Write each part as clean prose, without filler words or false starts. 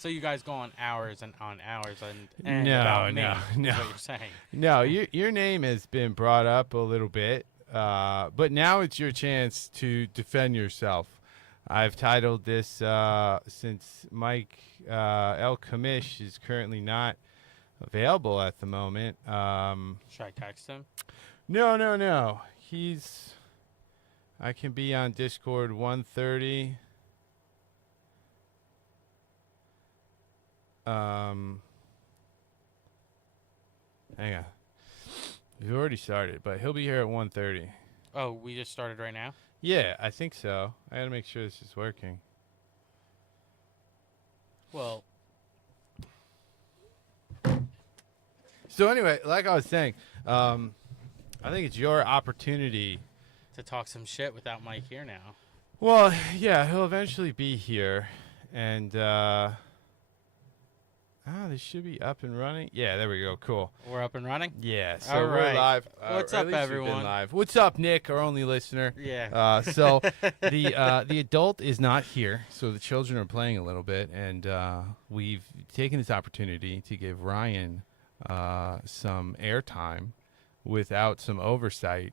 So you guys go on hours and on hours and No, about me, no, is no. what you're saying. No, your name has been brought up a little bit, but now it's your chance to defend yourself. I've titled this since Mike El Kamish is currently not available at the moment. Should I text him? No. I can be on Discord 1:30. Hang on. We've already started, but he'll be here at 1:30. Oh, we just started right now? Yeah, I think so. I gotta make sure this is working. Well, So anyway, like I was saying, I think it's your opportunity. to talk some shit without Mike here now. Well, yeah, he'll eventually be here, and this should be up and running. Yeah, there we go. Cool. We're up and running? Yeah, so All we're right. live. What's or at up, least we've been everyone? live. What's up, Nick, our only listener? Yeah. So the adult is not here, so the children are playing a little bit, and we've taken this opportunity to give Ryan some airtime without some oversight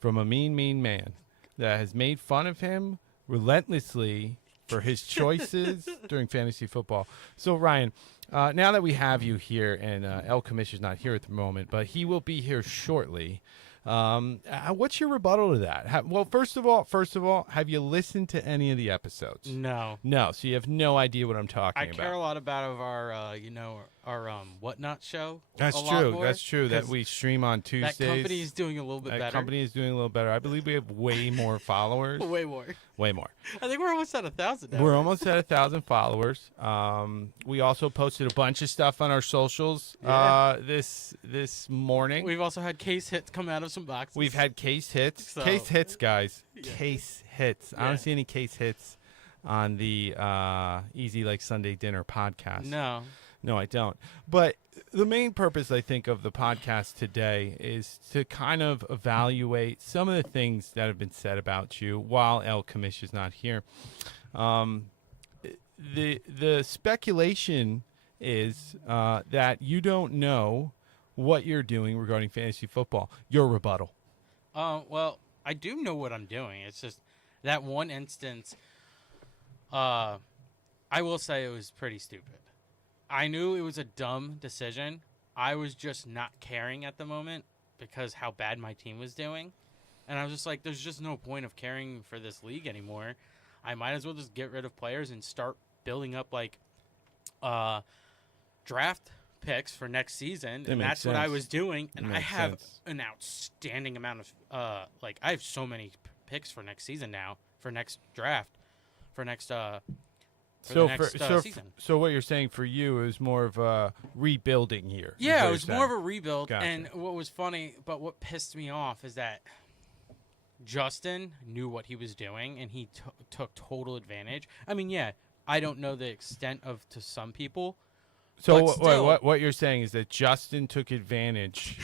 from a mean man that has made fun of him relentlessly for his choices during fantasy football. So Ryan, now that we have you here, and El Kamish is not here at the moment, but he will be here shortly. What's your rebuttal to that? Well, first of all, have you listened to any of the episodes? No. No, so you have no idea what I'm talking I about. care a lot about our Whatnot show. That's a lot true. more, That's true. That 'cause we stream on Tuesdays. That company is doing a little bit That better. company is doing a little better. I believe we have way more followers. Way more. Way more. I think we're almost at 1,000 now. We're almost at 1,000 followers. We also posted a bunch of stuff on our socials this morning. We've also had case hits come out of some boxes. We've had case hits. So- Case hits, guys. Yeah. Case hits. I Yeah. don't see any case hits on the Easy Like Sunday Dinner podcast. No, I don't. But the main purpose, I think, of the podcast today is to kind of evaluate some of the things that have been said about you while El Kamish is not here. The speculation is that you don't know what you're doing regarding fantasy football. Your rebuttal. Well, I do know what I'm doing. It's just that one instance. I will say it was pretty stupid. I knew it was a dumb decision. I was just not caring at the moment because how bad my team was doing. And I was just like, there's just no point of caring for this league anymore. I might as well just get rid of players and start building up like draft picks for next season. And that's what I was doing. And I have an outstanding amount of I have so many picks for next season now, for next draft, for next season. So what you're saying for you is more of a rebuilding year. Yeah, it was more of a rebuild. Gotcha. And what was funny, but what pissed me off is that Justin knew what he was doing, and he took total advantage. I mean, yeah, I don't know the extent of to some people. So but still, what you're saying is that Justin took advantage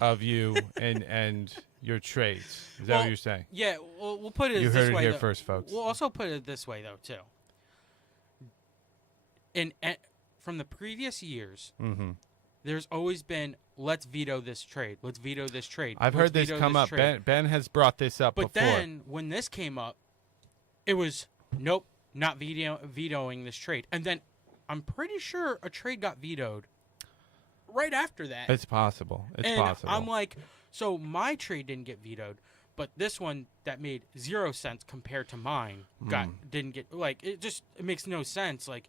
of you and your trades. Is that what you're saying? Yeah, we'll put it You this heard it way. here though. first, folks. We'll also put it this way, though, too. From the previous years, Mm-hmm. there's always been, let's veto this trade. Let's veto this trade. I've Let's heard this veto come up. trade. Ben has brought this up But before. then, when this came up, it was, nope, not vetoing this trade. And then, I'm pretty sure a trade got vetoed right after that. It's possible. It's and possible. I'm like, so my trade didn't get vetoed, but this one that made 0 sense compared to mine didn't get, like, it makes no sense. Like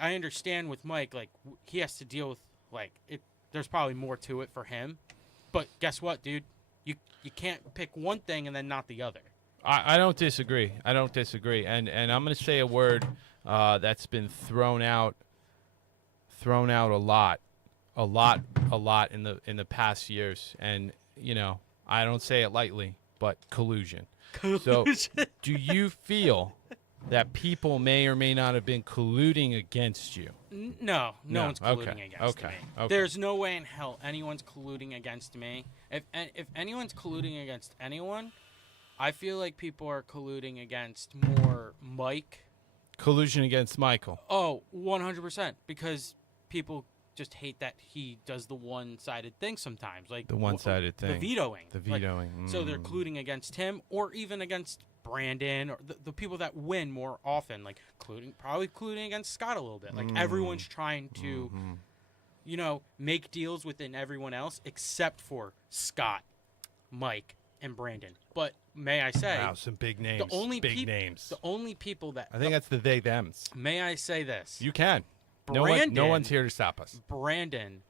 I understand with Mike, like, he has to deal with, like, there's probably more to it for him. But guess what, dude? You can't pick one thing and then not the other. I don't disagree. And I'm going to say a word that's been thrown out a lot in the past years, and I don't say it lightly, but collusion. So, do you feel that people may or may not have been colluding against you? No one's colluding against me. Okay. There's no way in hell anyone's colluding against me. If anyone's colluding against anyone, I feel like people are colluding against more Mike Collusion against Michael. Oh, 100%. Because people just hate that he does the one-sided thing sometimes. Like The one-sided thing. The vetoing. The vetoing. So they're colluding against him or even against Brandon or the people that win more often. Like probably colluding against Scott a little bit. Like everyone's trying to, make deals within everyone else except for Scott, Mike, and Brandon. But may I say, wow, some big names. The only names. The only people that I think that's the they thems. May I say this? You can. Brandon, no one's here to stop us. Brandon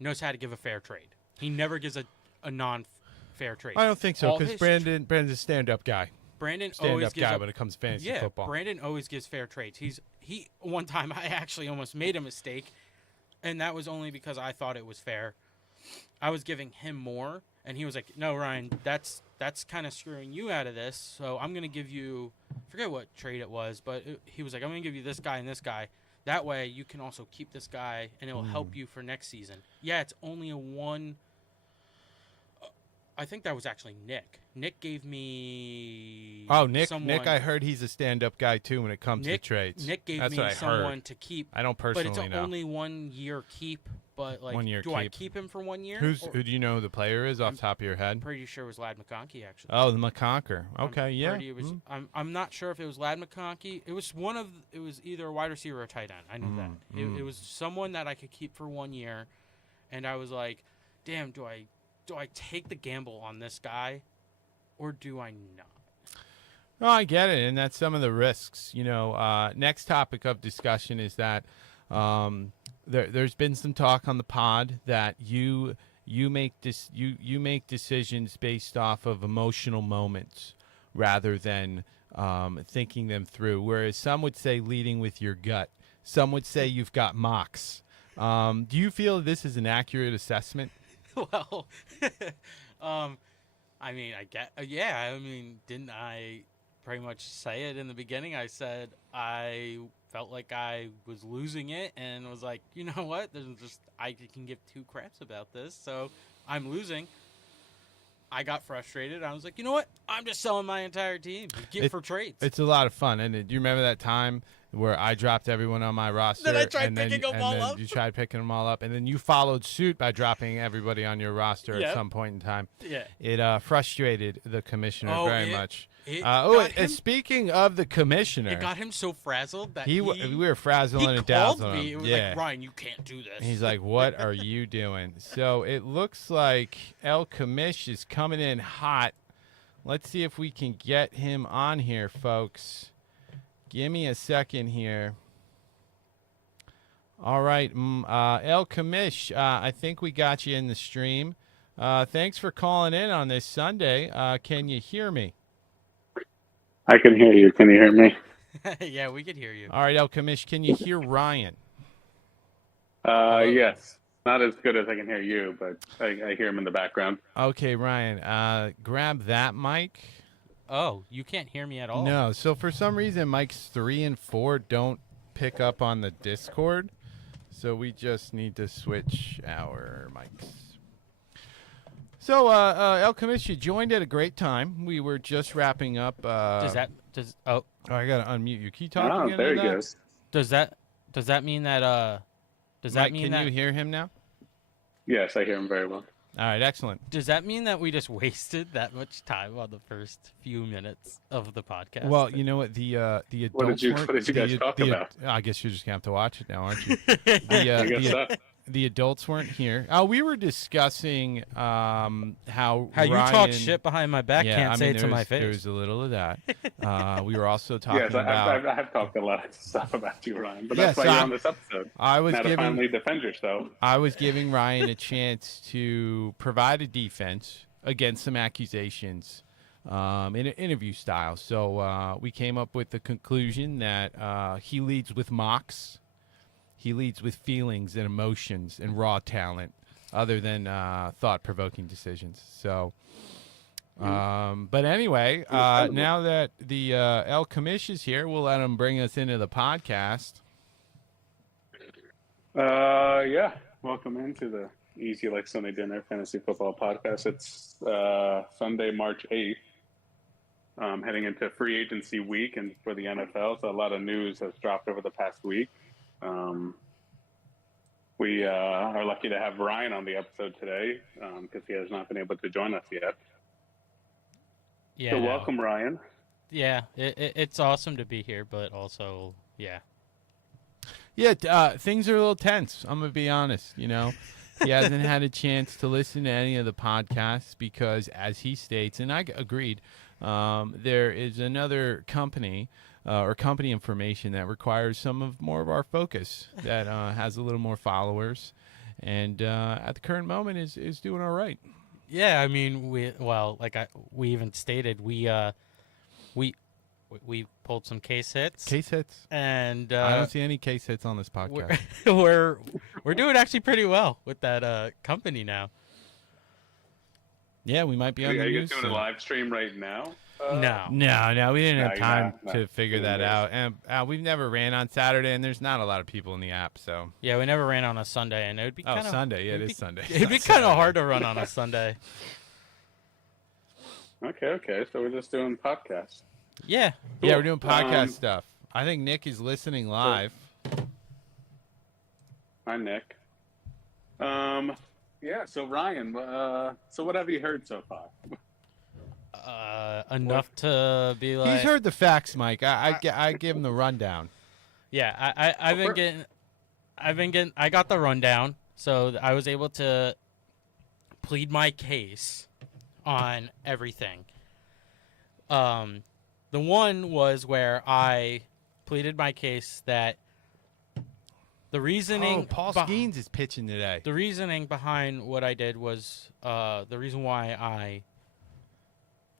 knows how to give a fair trade. He never gives a non-fair trade. I don't think so because Brandon's a stand-up guy. Brandon stand-up always gives guy when it comes to fantasy football. Brandon always gives fair trades. One time I actually almost made a mistake, and that was only because I thought it was fair. I was giving him more, and he was like, "No, Ryan, that's kind of screwing you out of this. So I'm gonna give you, forget what trade it was, but he was like, I'm gonna give you this guy and this guy. That way you can also keep this guy, and it will help you for next season. Yeah, it's only a one." I think that was actually Nick. Nick gave me. Oh, Nick! I heard he's a stand-up guy too when it comes to trades. Nick gave me someone to keep. I don't personally know. But it's know. only 1 year keep. But like, 1 year do keep. I keep him for 1 year? Who do you know who the player is off the top of your head? I'm pretty sure it was Lad McConkey actually. Oh, the McConker. Okay, yeah. I'm not sure if it was Lad McConkey. It was it was either a wide receiver or a tight end. I knew that. It was someone that I could keep for 1 year, and I was like, damn, do I take the gamble on this guy, or do I not? No, I get it, and that's some of the risks. Next topic of discussion is that there's been some talk on the pod that you make decisions based off of emotional moments rather than thinking them through. Whereas some would say leading with your gut. Some would say you've got mocks. Do you feel this is an accurate assessment? Well, I mean, didn't I pretty much say it in the beginning? I said I felt like I was losing it and was like, you know what? I can give two craps about this, so I'm losing. I got frustrated. I was like, you know what? I'm just selling my entire team for trades. It's a lot of fun. And do you remember that time where I dropped everyone on my roster? Then I tried picking them all up. You tried picking them all up, and then you followed suit by dropping everybody on your roster at some point in time. Yeah. It frustrated the commissioner very much. Speaking of the commissioner, it got him so frazzled that we were frazzling and dazzling him. It was like, Ryan, you can't do this. And he's like, what are you doing? So it looks like El Commish is coming in hot. Let's see if we can get him on here, folks. Give me a second here. All right, El Commish, I think we got you in the stream. Thanks for calling in on this Sunday. Can you hear me? I can hear you. Can you hear me? Yeah, we can hear you. All right, El Commish, can you hear Ryan? Yes. Not as good as I can hear you, but I hear him in the background. Okay, Ryan, grab that mic. Oh, you can't hear me at all? No. So for some reason, mics 3 and 4 don't pick up on the Discord. So we just need to switch our mics. So, El Commish, you joined at a great time. We were just wrapping up. Oh, I gotta unmute you. Can you talk again? There he goes. Does that mean that Mike, can you hear him now? Yes, I hear him very well. All right, excellent. Does that mean that we just wasted that much time on the first few minutes of the podcast? Well, you know what? The adults what did you guys talk about? I guess you're just gonna have to watch it now, aren't you? The adults weren't here. We were discussing how you talk shit behind my back. Can't say it to my face. There was a little of that. We were also talking about. I have talked a lot of stuff about you, Ryan, but that's why you're on this episode. Finally defend yourself. I was giving Ryan a chance to provide a defense against some accusations in an interview style. So we came up with the conclusion that he leads with mocks. He leads with feelings and emotions and raw talent other than thought-provoking decisions. So, but anyway, now that the El Commish is here, we'll let him bring us into the podcast. Yeah. Welcome into the Easy Like Sunday Dinner Fantasy Football Podcast. It's Sunday, March 8th. heading into free agency week and for the NFL. So a lot of news has dropped over the past week. We are lucky to have Ryan on the episode today because he has not been able to join us yet. Yeah. So welcome, Ryan. Yeah, it's awesome to be here, but also, yeah. Yeah, things are a little tense. I'm going to be honest, He hasn't had a chance to listen to any of the podcasts because, as he states, and I agreed, there is another company or company information that requires more of our focus that has a little more followers and at the current moment is doing all right. Yeah, I mean, we even stated, we pulled some case hits. And I don't see any case hits on this podcast. We're doing actually pretty well with that company now. Yeah, we might be on the news. Are you doing a live stream right now? No, we didn't have time to figure that out. And we've never ran on Saturday, and there's not a lot of people in the app. So yeah, we never ran on a Sunday, and it would be kind of Sunday. Yeah, it is Sunday. It'd be kind of hard to run on a Sunday. Okay. So we're just doing podcasts. Yeah. Cool. Yeah, we're doing podcast stuff. I think Nick is listening live. Hi, Nick. Yeah, so Ryan, so what have you heard so far? Enough to be like... He's heard the facts, Mike. I give him the rundown. Yeah, I've been getting... I got the rundown, so I was able to plead my case on everything. The one was where I pleaded my case that the reasoning... Paul Skeens is pitching today. The reasoning behind what I did was the reason why I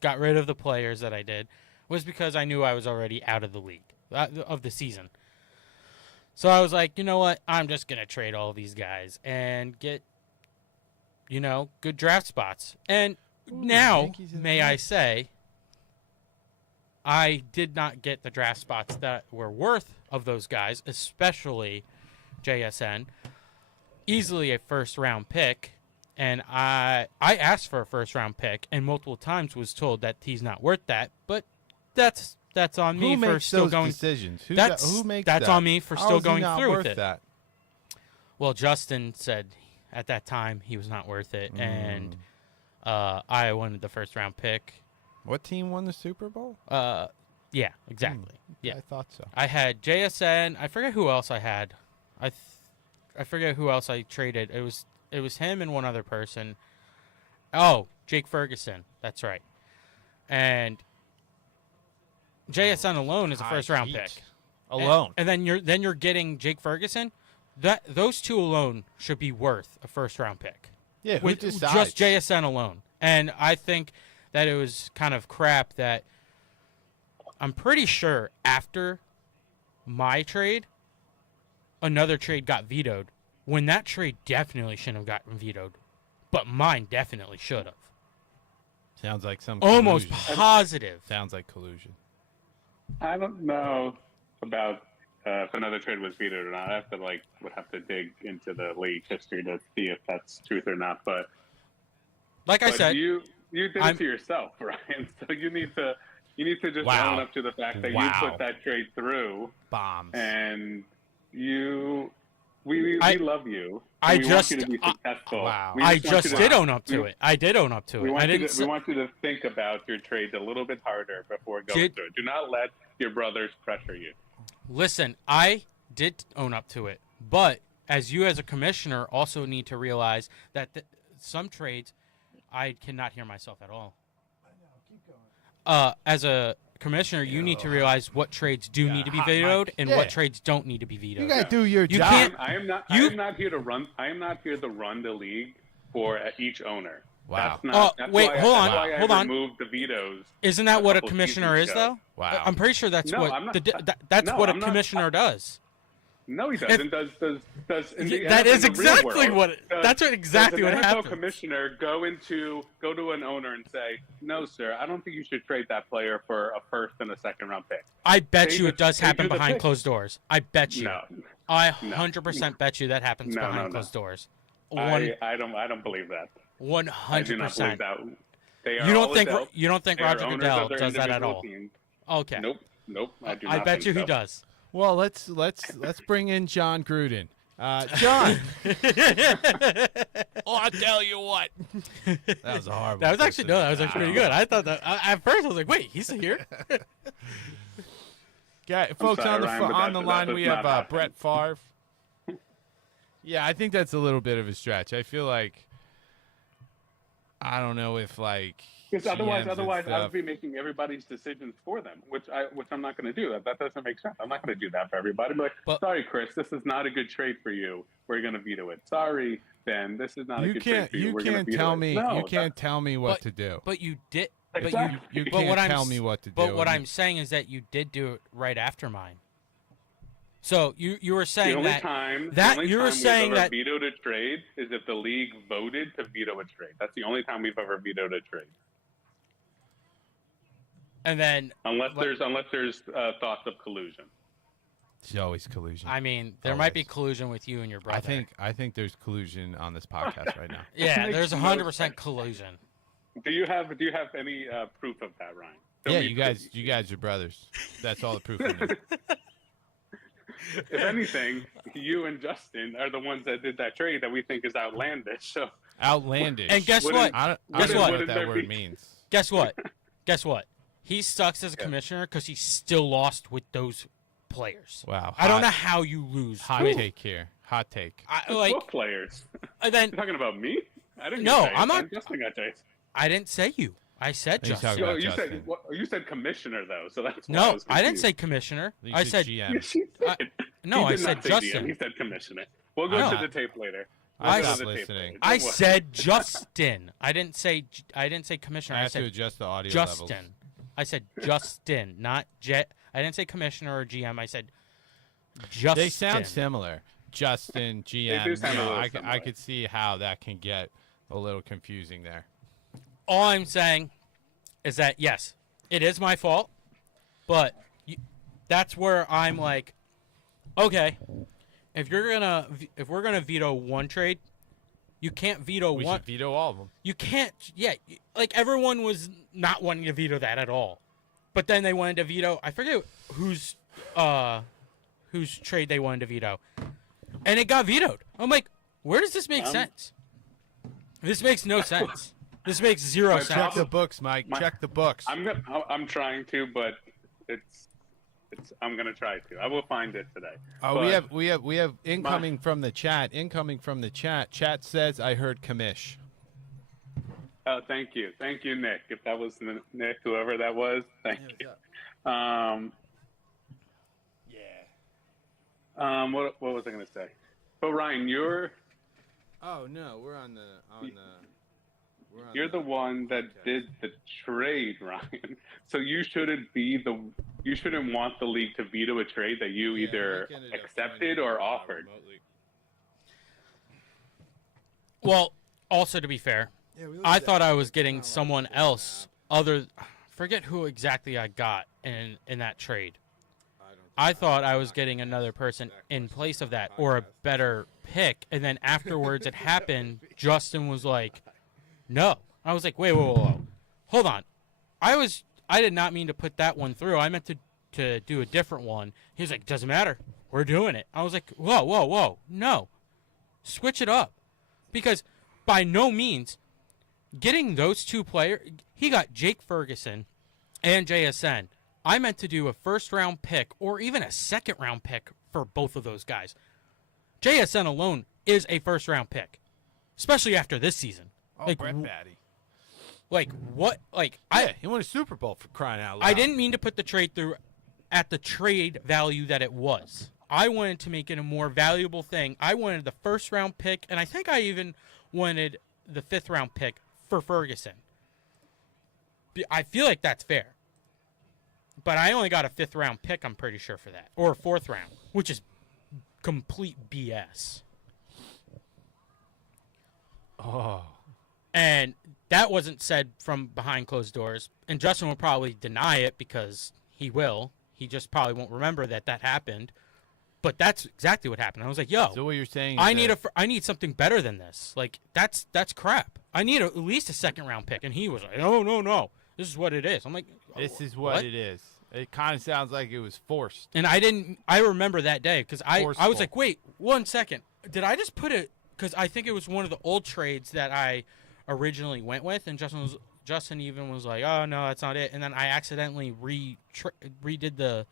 got rid of the players that I did was because I knew I was already out of the league, of the season. So I was like, you know what? I'm just going to trade all these guys and get, good draft spots. And now, may I say, I did not get the draft spots that were worth of those guys, especially JSN. Easily a first-round pick. And I asked for a first-round pick, and multiple times was told that he's not worth that. But that's on me for still going. Decisions? Who makes that? That's on me for still going through with it. That? Well, Justin said at that time he was not worth it, and I wanted the first-round pick. What team won the Super Bowl? Yeah, exactly. Yeah, I thought so. I had JSN. I forget who else I had. I forget who else I traded. It was him and one other person. Oh, Jake Ferguson. That's right. And JSN alone is a first-round pick. Alone. And then you're getting Jake Ferguson. Those two alone should be worth a first-round pick. Yeah, with just JSN alone. And I think that it was kind of crap that I'm pretty sure after my trade, another trade got vetoed. When that trade definitely shouldn't have gotten vetoed, but mine definitely should have. Sounds like some almost collusion. Positive. Sounds like collusion. I don't know about if another trade was vetoed or not. I would have to dig into the league history to see if that's truth or not. But I said, you did it to yourself, Ryan. So you need to just own up to the fact that you put that trade through. Bombs. And we love you. I want you to be successful. Wow. I just did own up to it. I did own up to it. We want you to think about your trades a little bit harder before going through it. Do not let your brothers pressure you. Listen, I did own up to it, but as a commissioner also need to realize that some trades I cannot hear myself at all. I know. Keep going. As a commissioner, you need to realize what trades do need to be vetoed and what trades don't need to be vetoed. You gotta do your job. I am not here to run. I am not here to run the league for each owner. Wow. Hold on. I removed the vetoes. Isn't that what a commissioner is, though? Wow. I'm pretty sure that's what a commissioner does. No, he doesn't. That is exactly what. That's exactly what happens. Does an NFL commissioner go to an owner and say, "No, sir, I don't think you should trade that player for a first and a second round pick"? I bet you it does happen behind closed doors. I bet you. No. I 100% bet you that happens behind closed doors. I don't believe that. 100%. I do not believe that. They are You don't all think adults. you don't think They are Roger owners Goodell of their does that at individual all? teams. Okay. Nope. I do I not bet think you so. he does. Well, let's bring in John Gruden. John. Oh, I tell you what. That was a horrible. That was actually that was actually pretty good. impersonation. I thought that at first I was like, wait, he's here. Folks, sorry, on the Ryan, but on that- the line that we does have not happen. Brett Favre. Yeah, I think that's a little bit of a stretch. I feel like I don't know if like Because GMs and otherwise, I stuff- would be making everybody's decisions for them, which I'm not going to do. That doesn't make sense. I'm not going to do that for everybody. But sorry, Chris, this is not a good trade for you. We're going to veto it. Sorry, Ben, this is not a good trade for you. We're going to veto it. No, you can't tell me what to do. But you did. Exactly. You But can't what I'm tell s- me what to do. But what and I'm saying is that you did do it right after mine. So you were saying the only that time that the only you were time saying we've ever that vetoed a trade is if the league voted to veto a trade. That's the only time we've ever vetoed a trade, and then unless there's thoughts of collusion. it's always collusion. I mean there might be Always. collusion with you and your brother. I think there's collusion on this podcast right now. Yeah, Makes there's no 100% sense. collusion. Do you have any proof of that, Ryan? Show Yeah, me proof. you guys are brothers. That's all the proof I need. If anything, you and Justin are the ones that did that trade that we think is outlandish. So Outlandish. And guess Wouldn't- what? I don't Guess know what? what that Wouldn't word there be- means. Guess what? Guess what? He sucks as a Yeah. commissioner because he still lost with those players. Wow. I don't know hot- how you lose. Hot with- take here. Hot take. I, like what players? and then You're talking about me? I didn't. No, get I'm Jason. not- Justin got Jason. I didn't say you. I said He's Justin. talking about You Justin. you said commissioner though, so that's why No, was I didn't confused. say commissioner. You I said GM. Yes, he did. no. He I did said not say Justin. GM. He said commissioner. We'll go No. to the tape later. I We'll go to stopped the tape listening. later. I Don't worry. said Justin. I didn't say commissioner. I I have to said adjust the audio Justin. levels. I said Justin, not Jet. I didn't say commissioner or GM. I said Justin. They sound similar. Justin, GM. do sound a little I similar. could see how that can get a little confusing there. All I'm saying is that yes, it is my fault, but that's where I'm like, okay, if we're gonna veto one trade, you can't veto We one. should veto all of them. You can't. Yeah, like everyone was not wanting to veto that at all, but then they wanted to veto. I forget whose trade they wanted to veto, and it got vetoed. I'm like, where does this make sense? This makes no sense. This makes zero My sense. Check the books, Mike. Check the books. I'm trying to, but I'm gonna try to. I will find it today. Oh, But we have incoming from the chat. Incoming from the chat. Chat says I heard commish. Oh, thank you, Nick. If that was Nick, whoever that was, thank you. What was I gonna say? But Ryan, you're Oh no, we're on the the one that did the trade, Ryan. So you shouldn't want the league to veto a trade that you either accepted or offered. Well, also to be fair, I thought I was getting someone else forget who exactly I got in that trade. I thought I was getting another person in place of that or a better pick, and then afterwards it happened, Justin was like, "No." I was like, "Wait, whoa. Hold on. I did not mean to put that one through. I meant to do a different one." He was like, "Doesn't matter. We're doing it." I was like, "Whoa. No. Switch it up." Because by no means getting those two players, he got Jake Ferguson and JSN. I meant to do a first-round pick or even a second-round pick for both of those guys. JSN alone is a first-round pick, especially after this season. Oh, like, Brett Batty. Like, what? Like, He won a Super Bowl for crying out loud. I didn't mean to put the trade through at the trade value that it was. I wanted to make it a more valuable thing. I wanted the first-round pick, and I think I even wanted the fifth-round pick for Ferguson. I feel like that's fair. But I only got a fifth-round pick, I'm pretty sure, for that. Or a fourth round, which is complete BS. Oh. And that wasn't said from behind closed doors. And Justin will probably deny it because he will. He just probably won't remember that happened. But that's exactly what happened. I was like, yo, So what you're saying is I need something better than this. Like, that's crap. I need at least a second-round pick. And he was like, no. This is what it is. I'm like, this is what it is. It kind of sounds like it was forced. And I remember that day because I was like, wait, 1 second. Did I just put it? Because I think it was one of the old trades that I originally went with. And Justin even was like, oh, no, that's not it. And then I accidentally redid the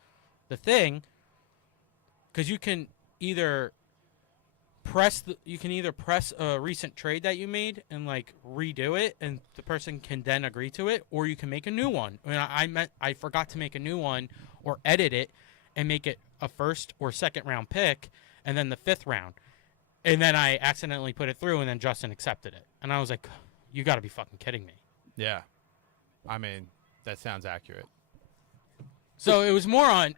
thing. Because you can either press a recent trade that you made and like redo it, and the person can then agree to it, or you can make a new one. I forgot to make a new one or edit it and make it a first or second round pick, and then the fifth round, and then I accidentally put it through, and then Justin accepted it, and I was like, "You got to be fucking kidding me!" Yeah, I mean that sounds accurate. So it was more on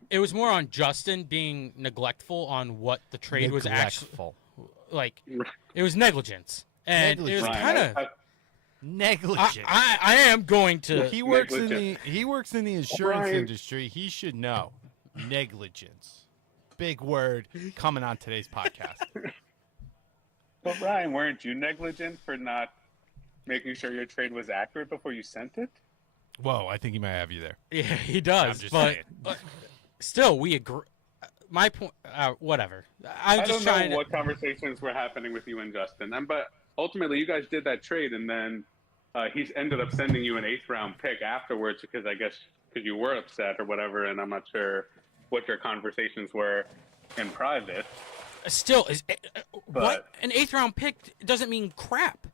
Justin being neglectful on what the trade was actually like. It was negligence, and it was kind of negligence. I am going to. He works in the insurance industry. He should know negligence. Big word coming on today's podcast. But Ryan, weren't you negligent for not making sure your trade was accurate before you sent it? Whoa, I think he might have you there. Yeah, he does. But still, we agree. My point, whatever. I don't know what conversations were happening with you and Justin. But ultimately, you guys did that trade, and then he's ended up sending you an 8th round pick afterwards because because you were upset or whatever, and I'm not sure what your conversations were in private. Still, what an 8th round pick doesn't mean crap.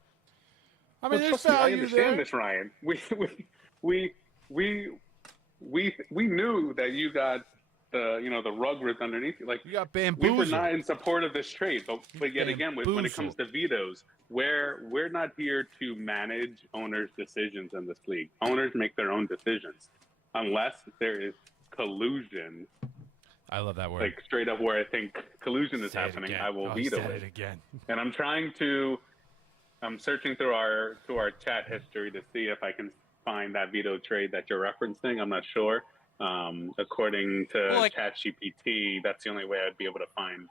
I mean, there's value I understand there. this, Ryan. We knew that you got the rug ripped underneath you. Like, you got bamboozled. We were not in support of this trade, but yet again, when it comes to vetoes, we're not here to manage owners' decisions in this league. Owners make their own decisions, unless there is collusion. I love that word. Like straight up, where I think collusion is happening, I will veto it again. And I'm searching through our chat history to see if I can find that veto trade that you're referencing. I'm not sure. According to ChatGPT, that's the only way I'd be able to find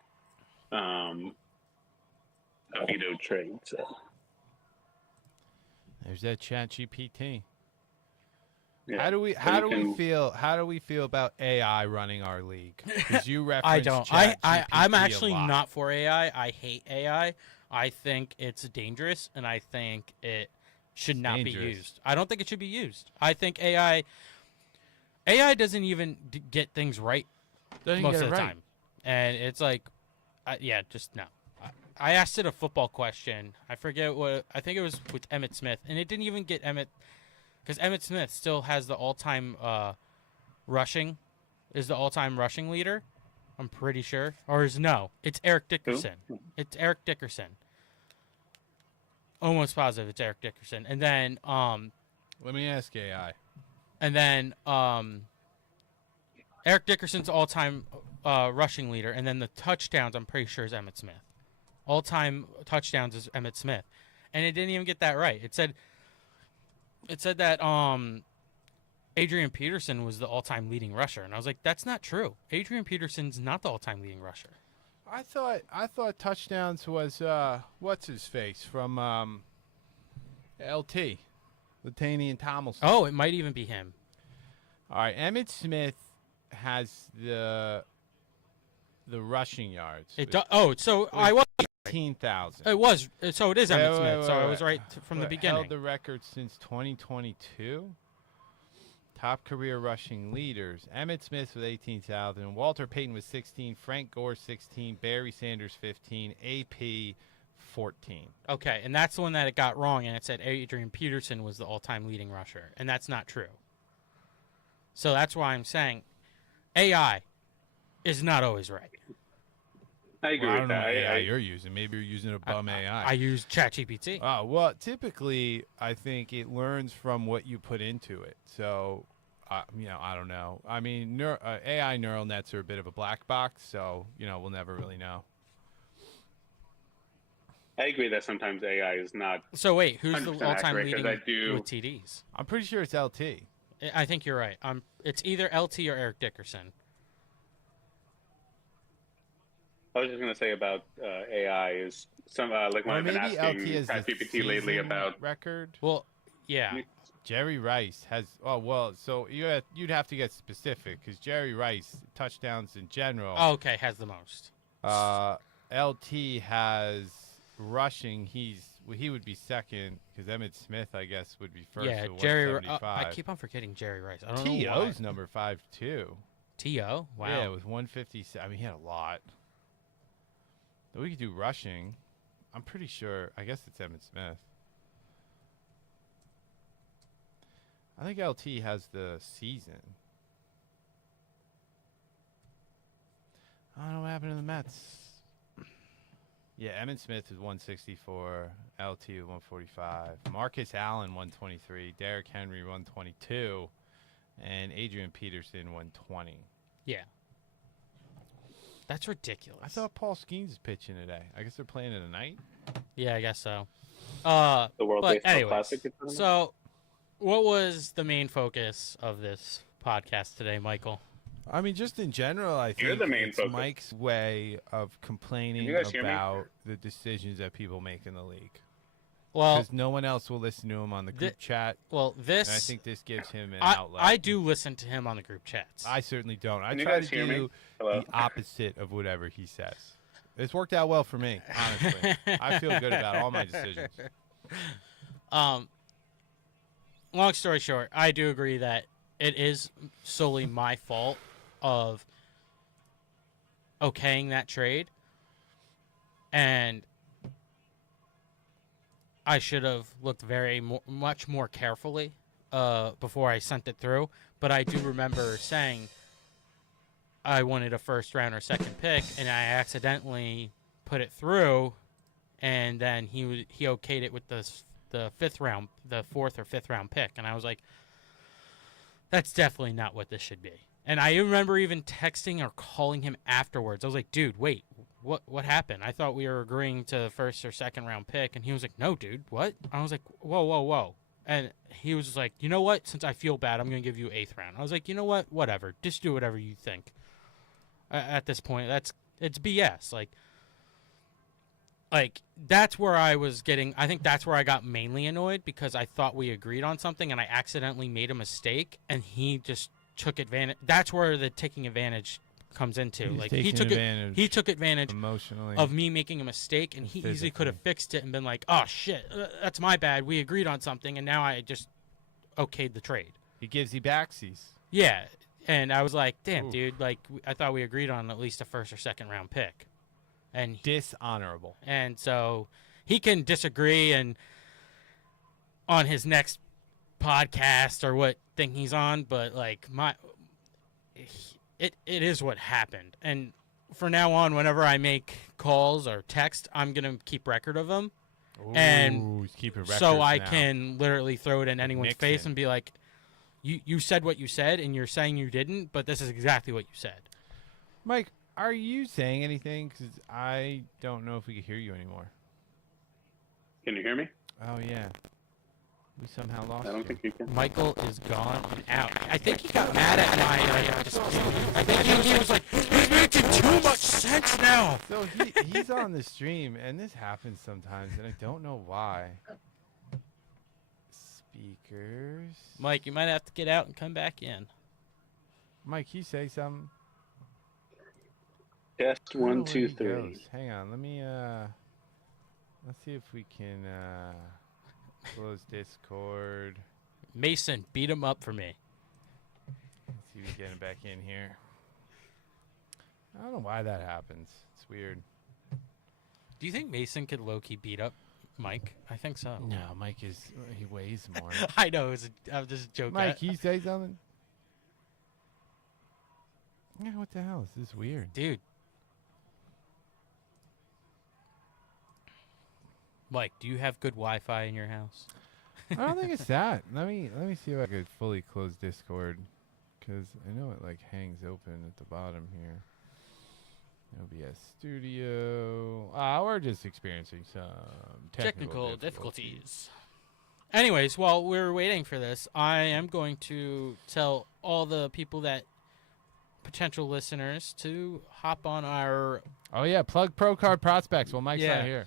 a veto trade. So there's that ChatGPT. Yeah. How do we feel about AI running our league? Because you referenced I don't. I'm actually a lot. not for AI. I hate AI. I think it's dangerous, and I think it should not be used. I don't think it should be used. I think AI doesn't even get things right most of the time, and it's like, just no. I asked it a football question. I forget what. I think it was with Emmitt Smith, and it didn't even get Emmitt. Because Emmitt Smith still has the all-time rushing leader. I'm pretty sure. Or it's Eric Dickerson. Who? It's Eric Dickerson. Almost positive it's Eric Dickerson. And then let me ask AI. And then Eric Dickerson's all-time rushing leader, and then the touchdowns I'm pretty sure is Emmitt Smith. All-time touchdowns is Emmitt Smith. And it didn't even get that right. It said that Adrian Peterson was the all-time leading rusher, and I was like, that's not true. Adrian Peterson's not the all-time leading rusher. I thought touchdowns was what's his face from LT, Latainian Tomlinson. Oh, it might even be him. All right, Emmitt Smith has the rushing yards. I was 18,000. It was. So it is Emmitt Smith. So I was right from the beginning. Held the record since 2022. Top career rushing leaders. Emmitt Smith with 18,000. Walter Payton with 16. Frank Gore 16. Barry Sanders 15. AP 14. Okay, and that's the one that it got wrong, and it said Adrian Peterson was the all-time leading rusher, and that's not true. So that's why I'm saying AI is not always right. I agree with that. AI you're using. Maybe you're using a bum AI. I use ChatGPT. Oh, well, typically, I think it learns from what you put into it. So, I don't know. I mean, AI neural nets are a bit of a black box, so, we'll never really know. I agree that sometimes AI is not. So, wait, who's the all-time leading with TDs? I'm pretty sure it's LT. I think you're right. It's either LT or Eric Dickerson. I was just going to say about AI is some like when Or I've been maybe asking LT has the ChatGPT lately season about. record. Well, yeah. Jerry Rice has. Oh well, so you'd have to get specific because Jerry Rice touchdowns in general. Oh, okay, has the most. LT has rushing. He would be second because Emmitt Smith, I guess, would be first. Yeah, with Jerry. 175. I keep on forgetting Jerry Rice. I don't know why. T.O.'s number 5 too. T.O. Wow. Yeah, with 150. I mean, he had a lot. We could do rushing. I'm pretty sure. I guess it's Emmitt Smith. I think LT has the season. I don't know what happened to the Mets. Yeah, Emmitt Smith is 164. LT is 145. Marcus Allen 123. Derrick Henry 122. And Adrian Peterson 120. Yeah. That's ridiculous. I thought Paul Skeens is pitching today. I guess they're playing it tonight. Yeah, I guess so. The World But Baseball anyways, Classic. so what was the main focus of this podcast today, Michael? I mean, just in general, I think You're the main it's focus. Mike's way of complaining you guys hear me? about the decisions that people make in the league. Well, Because no one else will listen to him on the group chat. well, this And I think this gives him an I outlet. do listen to him on the group chats. I certainly don't. I Can you try guys to hear me? do Hello? the opposite of whatever he says. It's worked out well for me, honestly. I feel good about all my decisions. Long story short, I do agree that it is solely my fault of okaying that trade, and I should have looked much more carefully before I sent it through. But I do remember saying I wanted a first round or second pick, and I accidentally put it through, and then he okayed it with the fourth or fifth round pick, and I was like, that's definitely not what this should be. And I remember even texting or calling him afterwards. I was like, dude, wait, what happened? I thought we were agreeing to the first or second round pick, and he was like, no, dude, what? I was like, whoa. And he was just like, you know what? Since I feel bad, I'm going to give you 8th round. I was like, you know what? Whatever. Just do whatever you think. At this point, it's BS. Like that's where I was getting. I think that's where I got mainly annoyed because I thought we agreed on something and I accidentally made a mistake and he just took advantage. That's where the taking advantage comes into. He's Like taking he took advantage emotionally of me making a mistake, and he easily could have fixed it and been like, "Oh shit, that's my bad. We agreed on something, and now I just okayed the trade." He gives you backsies. Yeah, and I was like, "Damn, Ooh. dude! Like I thought we agreed on at least a first or second round pick." And Dishonorable. And so he can disagree and on his next podcast or what thing he's on, but like it is what happened. And for now on, whenever I make calls or text, I'm gonna keep record of them. Ooh, And keep it so I now. can literally throw it in anyone's Nixon. face and be like, you said what you said and you're saying you didn't, but this is exactly what you said. Mike, are you saying anything? Because I don't know if we can hear you anymore. Can you hear me? Oh, yeah. We somehow lost I don't you. think you can. Michael is gone and out. I think he got mad at my dispute. I think he was like, he's making too much sense now. So he's on the stream, and this happens sometimes, and I don't know why. Speakers. Mike, you might have to get out and come back in. Mike, you say something? Test I don't know 1, where 2, he 3. goes. Hang on, let's see if we can close Discord. Mason, beat him up for me. Let's see if we get him back in here. I don't know why that happens. It's weird. Do you think Mason could low-key beat up Mike? I think so. No, Mike he weighs more. I know, I'm just joking. Mike, you say something? Yeah, what the hell? This is weird. Dude. Mike, do you have good Wi-Fi in your house? I don't think it's that. Let me see if I could fully close Discord, because I know it like hangs open at the bottom here. OBS Studio. We're just experiencing some technical difficulties. Anyways, while we're waiting for this, I am going to tell all the people that potential listeners to hop on our. Oh yeah, plug Pro Card Prospects while Mike's not here.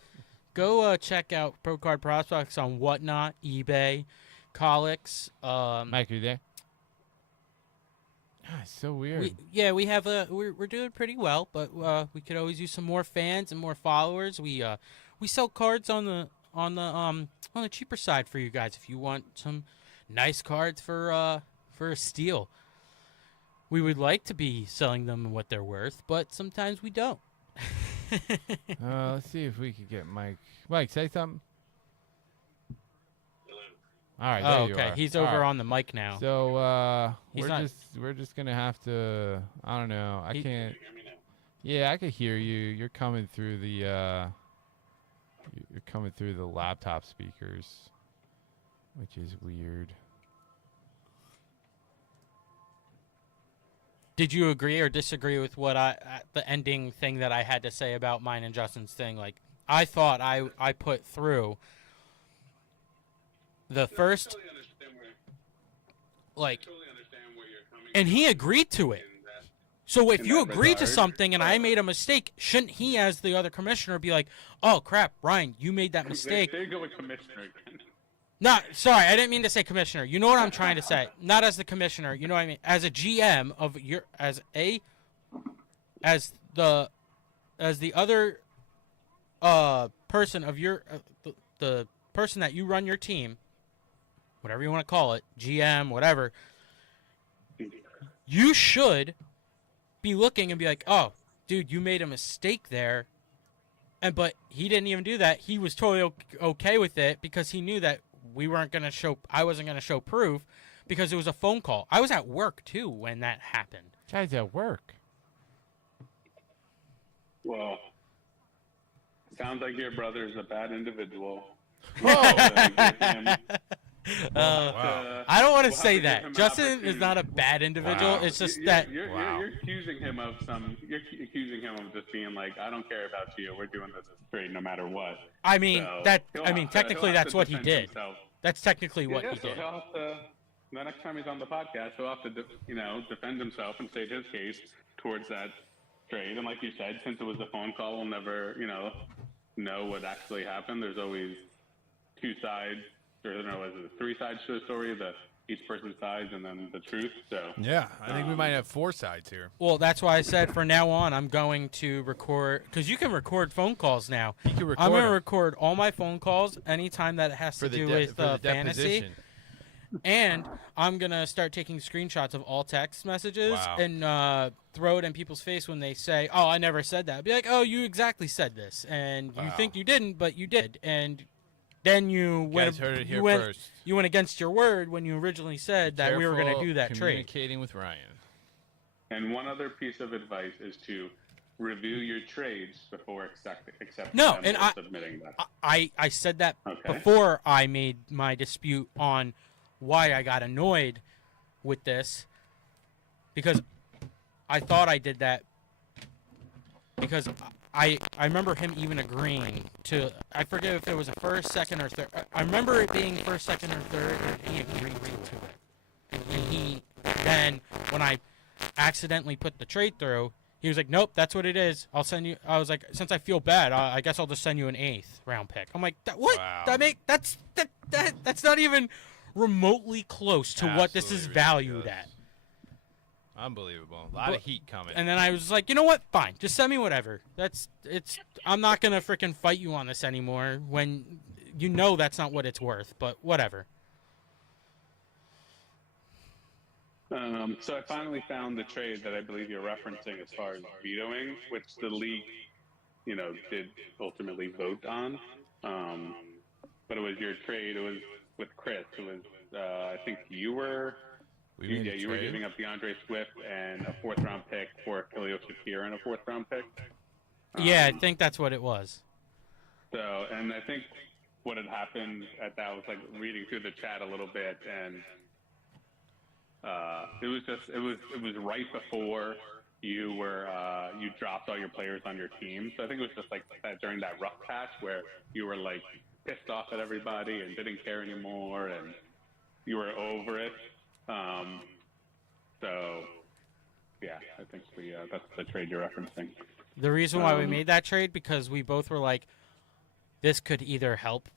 Go check out Pro Card Prospects on Whatnot, eBay, Colix. Mike, are you there? Ah, it's so weird. We have we're doing pretty well, but we could always use some more fans and more followers. We sell cards on the cheaper side for you guys if you want some nice cards for a steal. We would like to be selling them what they're worth, but sometimes we don't. Let's see if we could get Mike. Mike, say something. All right. Oh, okay. He's over on the mic now. So we're just gonna have to. I don't know. I can't. Yeah, I could hear you. You're coming through the. You're coming through the laptop speakers, which is weird. Did you agree or disagree with what the ending thing that I had to say about mine and Justin's thing? Like, I thought I put through the first, like, and he agreed to it. So if you agree to something and I made a mistake, shouldn't he, as the other commissioner, be like, "Oh crap, Ryan, you made that mistake"? There you go with commissioner again. No, sorry, I didn't mean to say commissioner. You know what I'm trying to say. Not as the commissioner. You know what I mean. As a GM of your, as the other person of your, the person that you run your team, whatever you want to call it, GM, whatever. You should be looking and be like, "Oh, dude, you made a mistake there," but he didn't even do that. He was totally okay with it because he knew that I wasn't going to show proof because it was a phone call. I was at work, too, when that happened. Guy's at work. Well, sounds like your brother is a bad individual. Whoa! Wow. I don't want to say that. Justin is not a bad individual. Wow. It's just that you're accusing him of You're accusing him of just being like, "I don't care about you. We're doing this straight, no matter what." I mean technically that's what he did. Himself. That's technically what he so did. He'll have to, the next time he's on the podcast, he'll have to defend himself and state his case towards that trade. And like you said, since it was a phone call, we'll never know what actually happened. There's always two sides. Or is it three sides to the story? Each person's sides and then the truth. So yeah, I think we might have four sides here. Well, that's why I said from now on I'm going to record, because you can record phone calls now. You can record. I'm going to record all my phone calls anytime that it has to do with fantasy. And I'm going to start taking screenshots of all text messages and throw it in people's face when they say, "Oh, I never said that." Be like, "Oh, you exactly said this, and you think you didn't, but you did." And then you went against your word when you originally said that we were going to do that trade. Communicating with Ryan. And one other piece of advice is to review your trades before accepting submitting them. I said that before I made my dispute on why I got annoyed with this, because I thought I did that because I remember him even agreeing to, I forget if it was a first, second, or third. I remember it being first, second, or third, and he agreed to it. And he then, when I accidentally put the trade through, he was like, "Nope, that's what it is. I'll send you." I was like, "Since I feel bad, I guess I'll just send you an 8th round pick." I'm like, "What? Wow. That's not even remotely close to what this is valued at." Unbelievable. A lot of heat coming. And then I was like, "You know what? Fine. Just send me whatever. I'm not going to freaking fight you on this anymore when you know that's not what it's worth, but whatever." So I finally found the trade that I believe you're referencing as far as vetoing, which the league, did ultimately vote on. But it was your trade. It was with Chris. It was, I think you were... you were giving up DeAndre Swift and a 4th-round pick for Khalil Shakir and a 4th-round pick. Yeah, I think that's what it was. So, and I think what had happened at that was like reading through the chat a little bit, and it was right before you dropped all your players on your team. So I think it was just like that during that rough patch where you were like pissed off at everybody and didn't care anymore, and you were over it. So Yeah, I think that's the trade you're referencing. The reason why we made that trade because we both were like, this could either help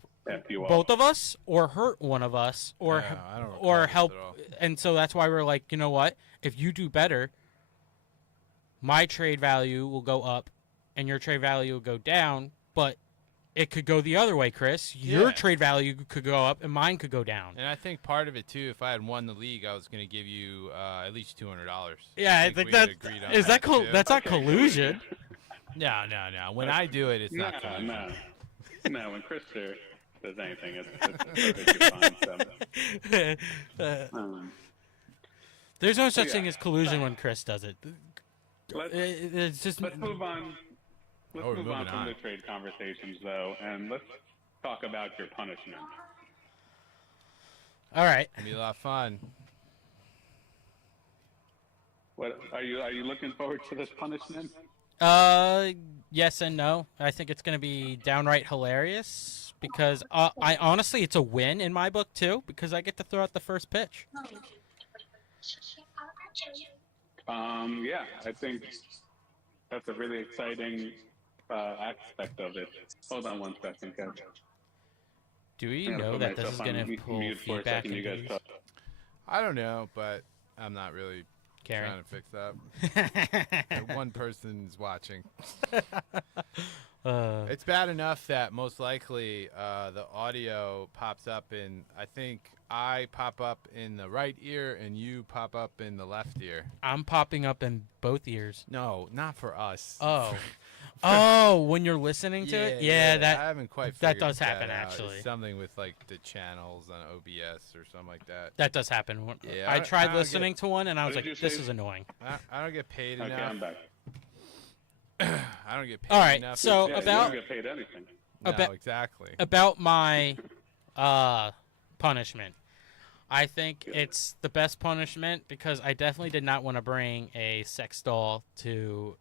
both of us or hurt one of us or help, and so that's why we're like, you know what? If you do better, my trade value will go up, and your trade value will go down, but it could go the other way, Chris. Your trade value could go up, and mine could go down. And I think part of it, too, if I had won the league, I was going to give you at least $200. Yeah, I think that's not collusion. No. When I do it, it's not collusion. No, when Chris does anything, it's perfectly fine. There's no such thing as collusion when Chris does it. Let's move on. Let's move on from the trade conversations, though, and let's talk about your punishment. All right. It'll be a lot of fun. What are you looking forward to this punishment? Yes and no. I think it's going to be downright hilarious because I honestly, it's a win in my book too because I get to throw out the first pitch. Yeah, I think that's a really exciting aspect of it. Hold on one second, guys. Do we know that this is going to pull feedback? I don't know, but I'm not really trying to fix that. One person's watching. It's bad enough that most likely the audio pops up in, I think I pop up in the right ear and you pop up in the left ear. I'm popping up in both ears. No, not for us. Oh. Oh, when you're listening to it? Yeah, that I haven't quite that does happen actually. It's something with like the channels on OBS or something like that. That does happen. Yeah, I tried listening to one and I was like, this is annoying. I don't get paid enough. Okay, I'm back. I don't get paid All right, enough. so You about don't get paid anything. No, exactly. About my punishment. I think it's the best punishment because I definitely did not want to bring a sex doll to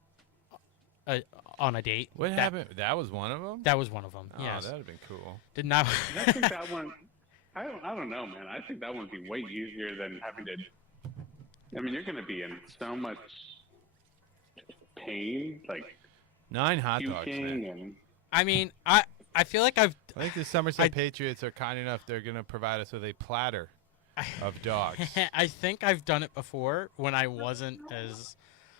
on a date. What happened? That was one of them? That was one of them. Oh, yes. that would have been cool. Did not. I think that one. I don't know, man. I think that would be way easier than having to. I mean, you're going to be in so much pain, like 9 hot dogs. And I mean, I feel like I think the Somerset Patriots are kind enough. They're going to provide us with a platter of dogs. I think I've done it before when I wasn't as.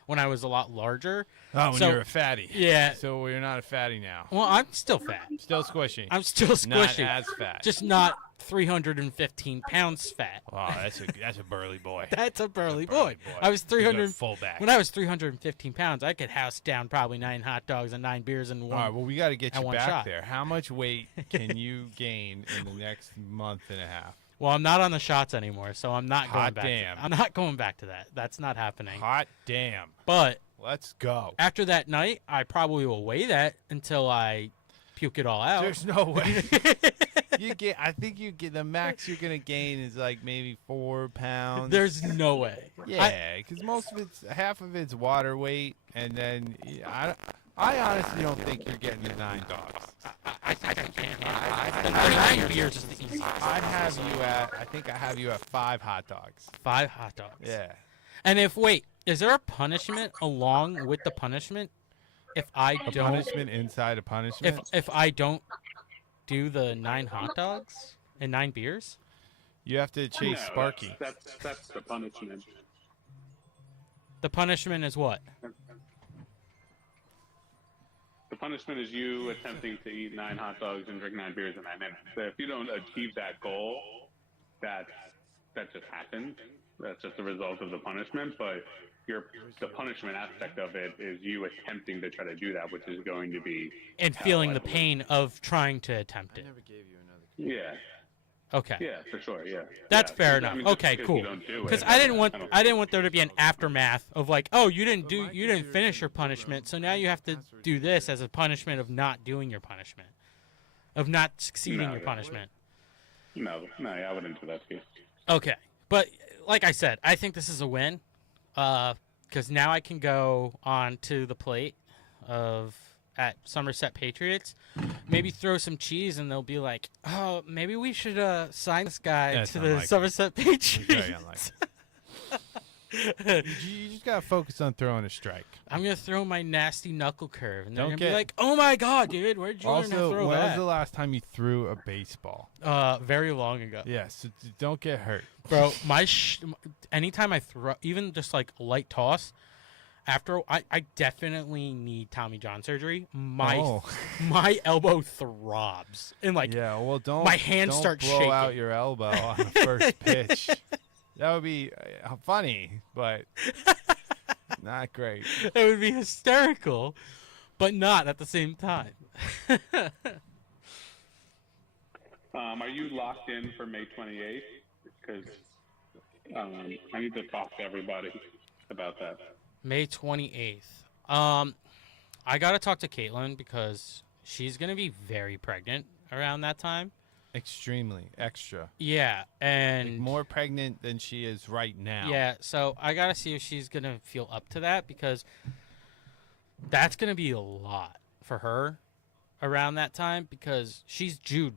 When I was a lot larger. Oh, when you're a fatty. Yeah. So you're not a fatty now. Well, I'm still fat. Still squishy. I'm still squishy. Not as fat. Just not 315 pounds fat. Oh, that's a burly boy. That's a burly boy. I was 300 fullback. When I was 315 pounds, I could house down probably 9 hot dogs and 9 beers in one. All right, well, we got to get you back shot. there. How much weight can you gain in the next month and a half? Well, I'm not on the shots anymore, so I'm not going back. Damn. I'm not going back to that. That's not happening. Hot damn. But let's go. After that night, I probably will weigh that until I puke it all out. There's no way. I think you get the max you're gonna gain is like maybe 4 pounds. There's no way. Yeah, because half of it's water weight, and then I honestly don't think you're getting the 9 dogs. I think I can. 9 beers is the easiest. I think I have you at 5 hot dogs. 5 hot dogs. Yeah. And is there a punishment along with the punishment? If I don't punishment inside a punishment. If I don't do the 9 hot dogs and 9 beers, you have to chase Sparky. That's the punishment. The punishment is what? The punishment is you attempting to eat 9 hot dogs and drink 9 beers in 9 minutes. So if you don't achieve that goal, that just happened. That's just a result of the punishment. But the punishment aspect of it is you attempting to try to do that, which is going to be and feeling the pain of trying to attempt it. I never gave you another. Yeah. Okay. Yeah, for sure. Yeah. That's fair enough. Okay, cool. Because I didn't want there to be an aftermath of like, oh, you didn't finish your punishment, so now you have to do this as a punishment of not doing your punishment, of not succeeding your punishment. No, I wouldn't do that to you. Okay, but like I said, I think this is a win, because now I can go on to the plate at Somerset Patriots, maybe throw some cheese, and they'll be like, "Oh, maybe we should sign this guy to the Somerset Patriots." Very unlikely. You just gotta focus on throwing a strike. I'm gonna throw my nasty knuckle curve, and they're Don't gonna get- be like, "Oh my god, dude, where did you learn to Also, throw when was that?" the last time you threw a baseball? Very long ago. Yeah, so don't get hurt. Bro, anytime I throw, even just like light toss, after I definitely need Tommy John surgery. My elbow throbs and like don't my hands don't start blow shaking. out your elbow on the first pitch. That would be funny, but not great. It would be hysterical, but not at the same time. Are you locked in for May 28th? Because I need to talk to everybody about that. May 28th. I gotta talk to Caitlin because she's gonna be very pregnant around that time. Extremely extra. Yeah, and Like more pregnant than she is right now. yeah, so I gotta see if she's gonna feel up to that because that's gonna be a lot for her around that time because she's due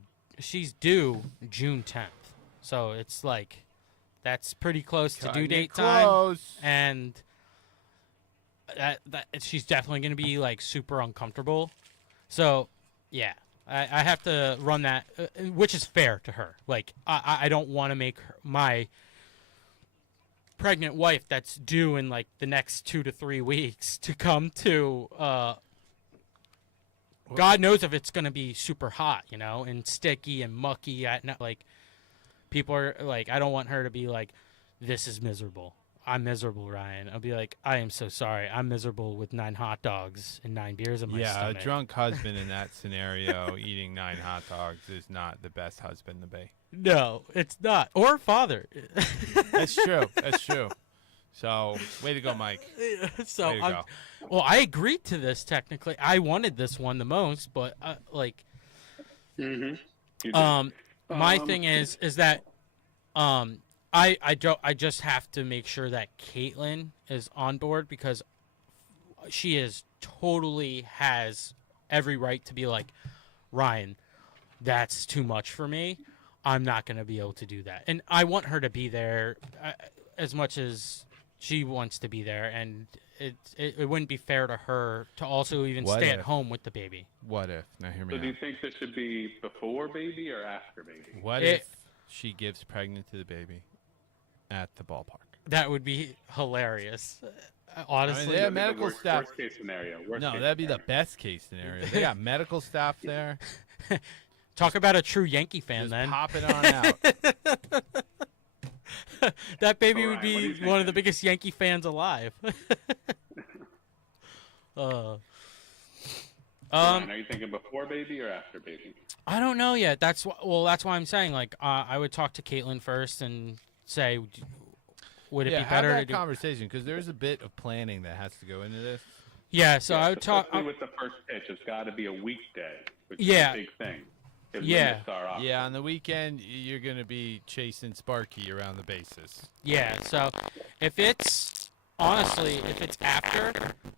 June 10th. So it's like that's pretty close to due date time, and that she's definitely gonna be like super uncomfortable. So yeah. I have to run that, which is fair to her. Like, I don't want to make my pregnant wife that's due in, like, the next 2 to 3 weeks to come to, God knows if it's going to be super hot, you know, and sticky and mucky. Like, people are, like, I don't want her to be like, this is miserable. I'm miserable, Ryan. I'll be like, I am so sorry. I'm miserable with 9 hot dogs and 9 beers in my stomach. Yeah, a drunk husband in that scenario eating 9 hot dogs is not the best husband to be. No, it's not. Or father. That's true. That's true. So, way to go, Mike. So, way to go. Well, I agreed to this technically. I wanted this one the most, but like, my thing is that, I just have to make sure that Caitlin is on board because she has every right to be like, Ryan, that's too much for me. I'm not going to be able to do that. And I want her to be there as much as she wants to be there. And it wouldn't be fair to her to also even stay at home with the baby. What if? Now hear me So out. do you think this should be before baby or after baby? What if she gives pregnant to the baby at the ballpark? That would be hilarious. Honestly, they have medical staff. Worst case scenario. That'd be the best case scenario. They got medical staff there. Talk about a true Yankee fan, Just then. pop it on out. That baby All would right, what do be you one of the think? biggest Yankee fans alive. Ryan, are you thinking before baby or after baby? I don't know yet. That's why I'm saying like I would talk to Caitlin first and say, would it be better have to that do? conversation because there's a bit of planning that has to go into this. Yeah, so I would talk. Especially with the first pitch, it's got to be a weekday, which Yeah. is a big thing. It Yeah. limits our options. Yeah, on the weekend you're gonna be chasing Sparky around the bases. Yeah, so if it's honestly, if it's after,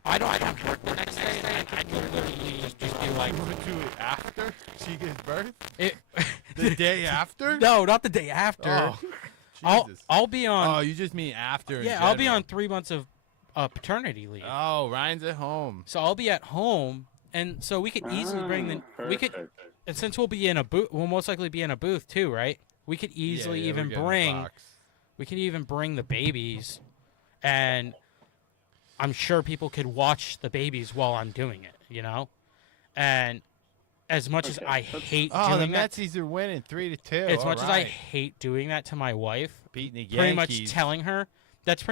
I don't have work the next day, and I could literally just be like, Do it after she gives birth? it, The day after? no, not the day after. Oh, Jesus. I'll be on. Oh, you just mean after? in Yeah, I'll be general. on 3 months of paternity leave. Oh, Ryan's at home. So I'll be at home, and so we could easily bring the Perfect. and since we'll be in a booth, we'll most likely be in a booth too, right? We could easily Yeah, even we're getting a bring box. the babies, and I'm sure people could watch the babies while I'm doing it, you know. And as much as I hate Oh, the doing that, Metsies are winning 3-2. as All much as I right. hate doing that to my wife, beating the Yankees. pretty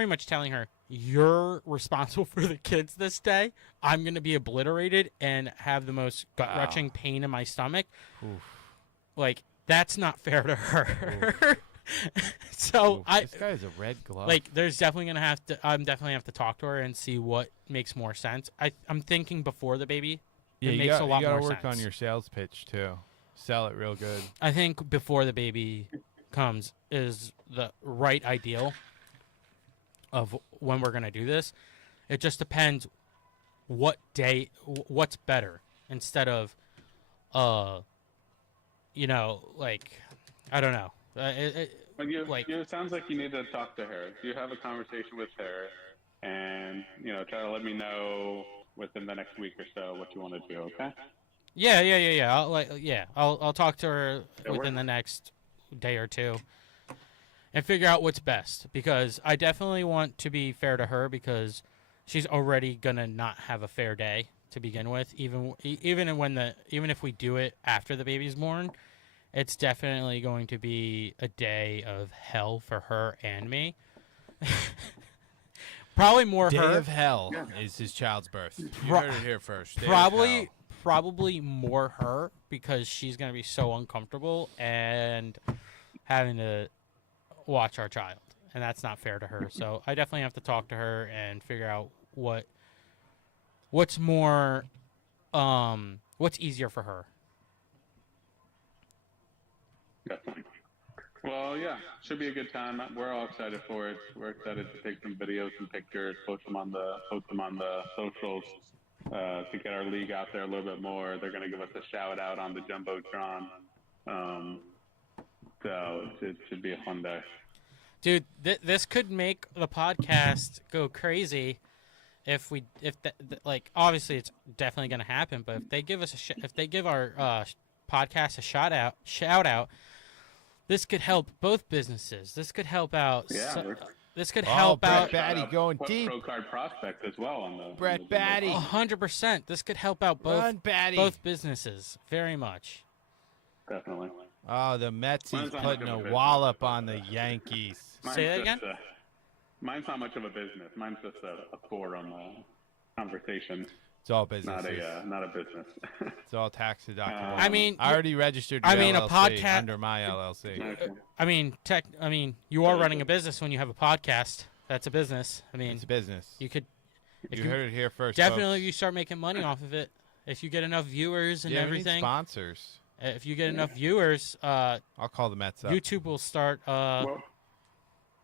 much telling her you're responsible for the kids this day. I'm going to be obliterated and have the most gut-wrenching pain in my stomach. Oof. Like, that's not fair to her. So Oof, this guy's a red glove. I'm definitely have to talk to her and see what makes more sense. I'm thinking before the baby. yeah, it you makes a lot you gotta more work sense. on your sales pitch too. Sell it real good. I think before the baby comes is the right ideal of when we're going to do this. It just depends what day, what's better instead of, like, I don't know. Well, like, it sounds like you need to talk to her. You have a conversation with her, and try to let me know within the next week or so what you want to do. Okay? yeah. I'll talk to her That within works? the next day or two and figure out what's best, because I definitely want to be fair to her, because she's already gonna not have a fair day to begin with. Even if we do it after the baby's born, it's definitely going to be a day of hell for her and me. Probably more Day her. of hell is his child's birth. You heard it here first. Day of hell. Probably more her, because she's gonna be so uncomfortable and having to watch our child, and that's not fair to her. So I definitely have to talk to her and figure out what's more, what's easier for her. Definitely. Well, yeah, should be a good time. We're all excited for it. We're excited to take some videos and pictures, post them on the socials, to get our league out there a little bit more. They're going to give us a shout out on the jumbotron, so it should be a fun day. Dude, this could make the podcast go crazy if like, obviously it's definitely going to happen, but if they give us if they give our podcast a shout out, this could help both businesses. This could help out. Yeah, this could help out. Brett Batty going deep. Pro card prospects as well on the Brett Batty. 100%. This could help out both businesses very much. Definitely. Oh, the Mets is Mine's not putting much a of a wallop on the Yankees. Say that again? Mine's not much of a business. Mine's just a forum conversation. It's all business. Not a business. It's all tax deductible. I already registered. A LLC podcast under my LLC. Okay. You are running a business when you have a podcast. That's a business. It's a business. You could. You heard it here first. Definitely, folks. you start making money off of it. If you get enough viewers and We need everything. sponsors. If you get enough viewers, I'll call the Mets up. YouTube will start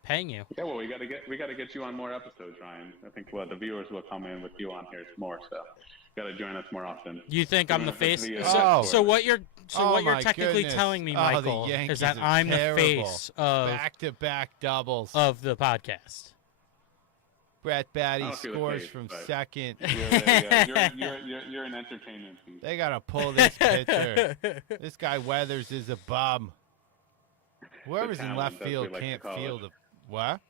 paying you. Yeah, well, we gotta get you on more episodes, Ryan. I think the viewers will come in with you on here more, so you gotta join us more often. You think I'm the face? Oh. So what you're my technically goodness. telling me, Oh, the Michael, Yankees is that are I'm terrible. the face of Back-to-back doubles. the podcast. Brett Batty I don't feel the scores face, from but- second. You're an entertainment piece. They gotta pull this pitcher. This guy Weathers is a bum. Whoever's in talent, left as we field like to can't call feel it. the what?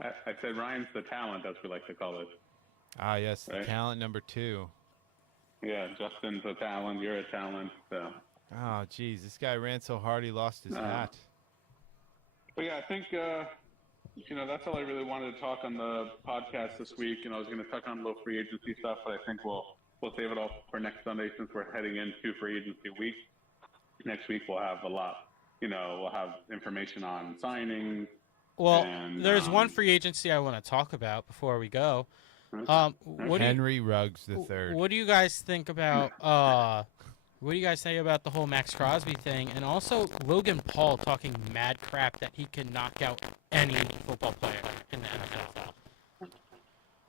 I said Ryan's the talent, as we like to call it. Ah, yes, Right. talent number 2. Yeah, Justin's a talent. You're a talent. So. Oh, geez, this guy ran so hard he lost his hat. But yeah, I think that's all I really wanted to talk on the podcast this week. I was going to touch on a little free agency stuff, but I think we'll save it all for next Sunday, since we're heading into free agency week. Next week we'll have a lot. We'll have information on signing. Well, And, there's one free agency I want to talk about before we go. Henry Ruggs III. What do you guys think about? What do you guys say about the whole Max Crosby thing, and also Logan Paul talking mad crap that he can knock out any football player in the NFL?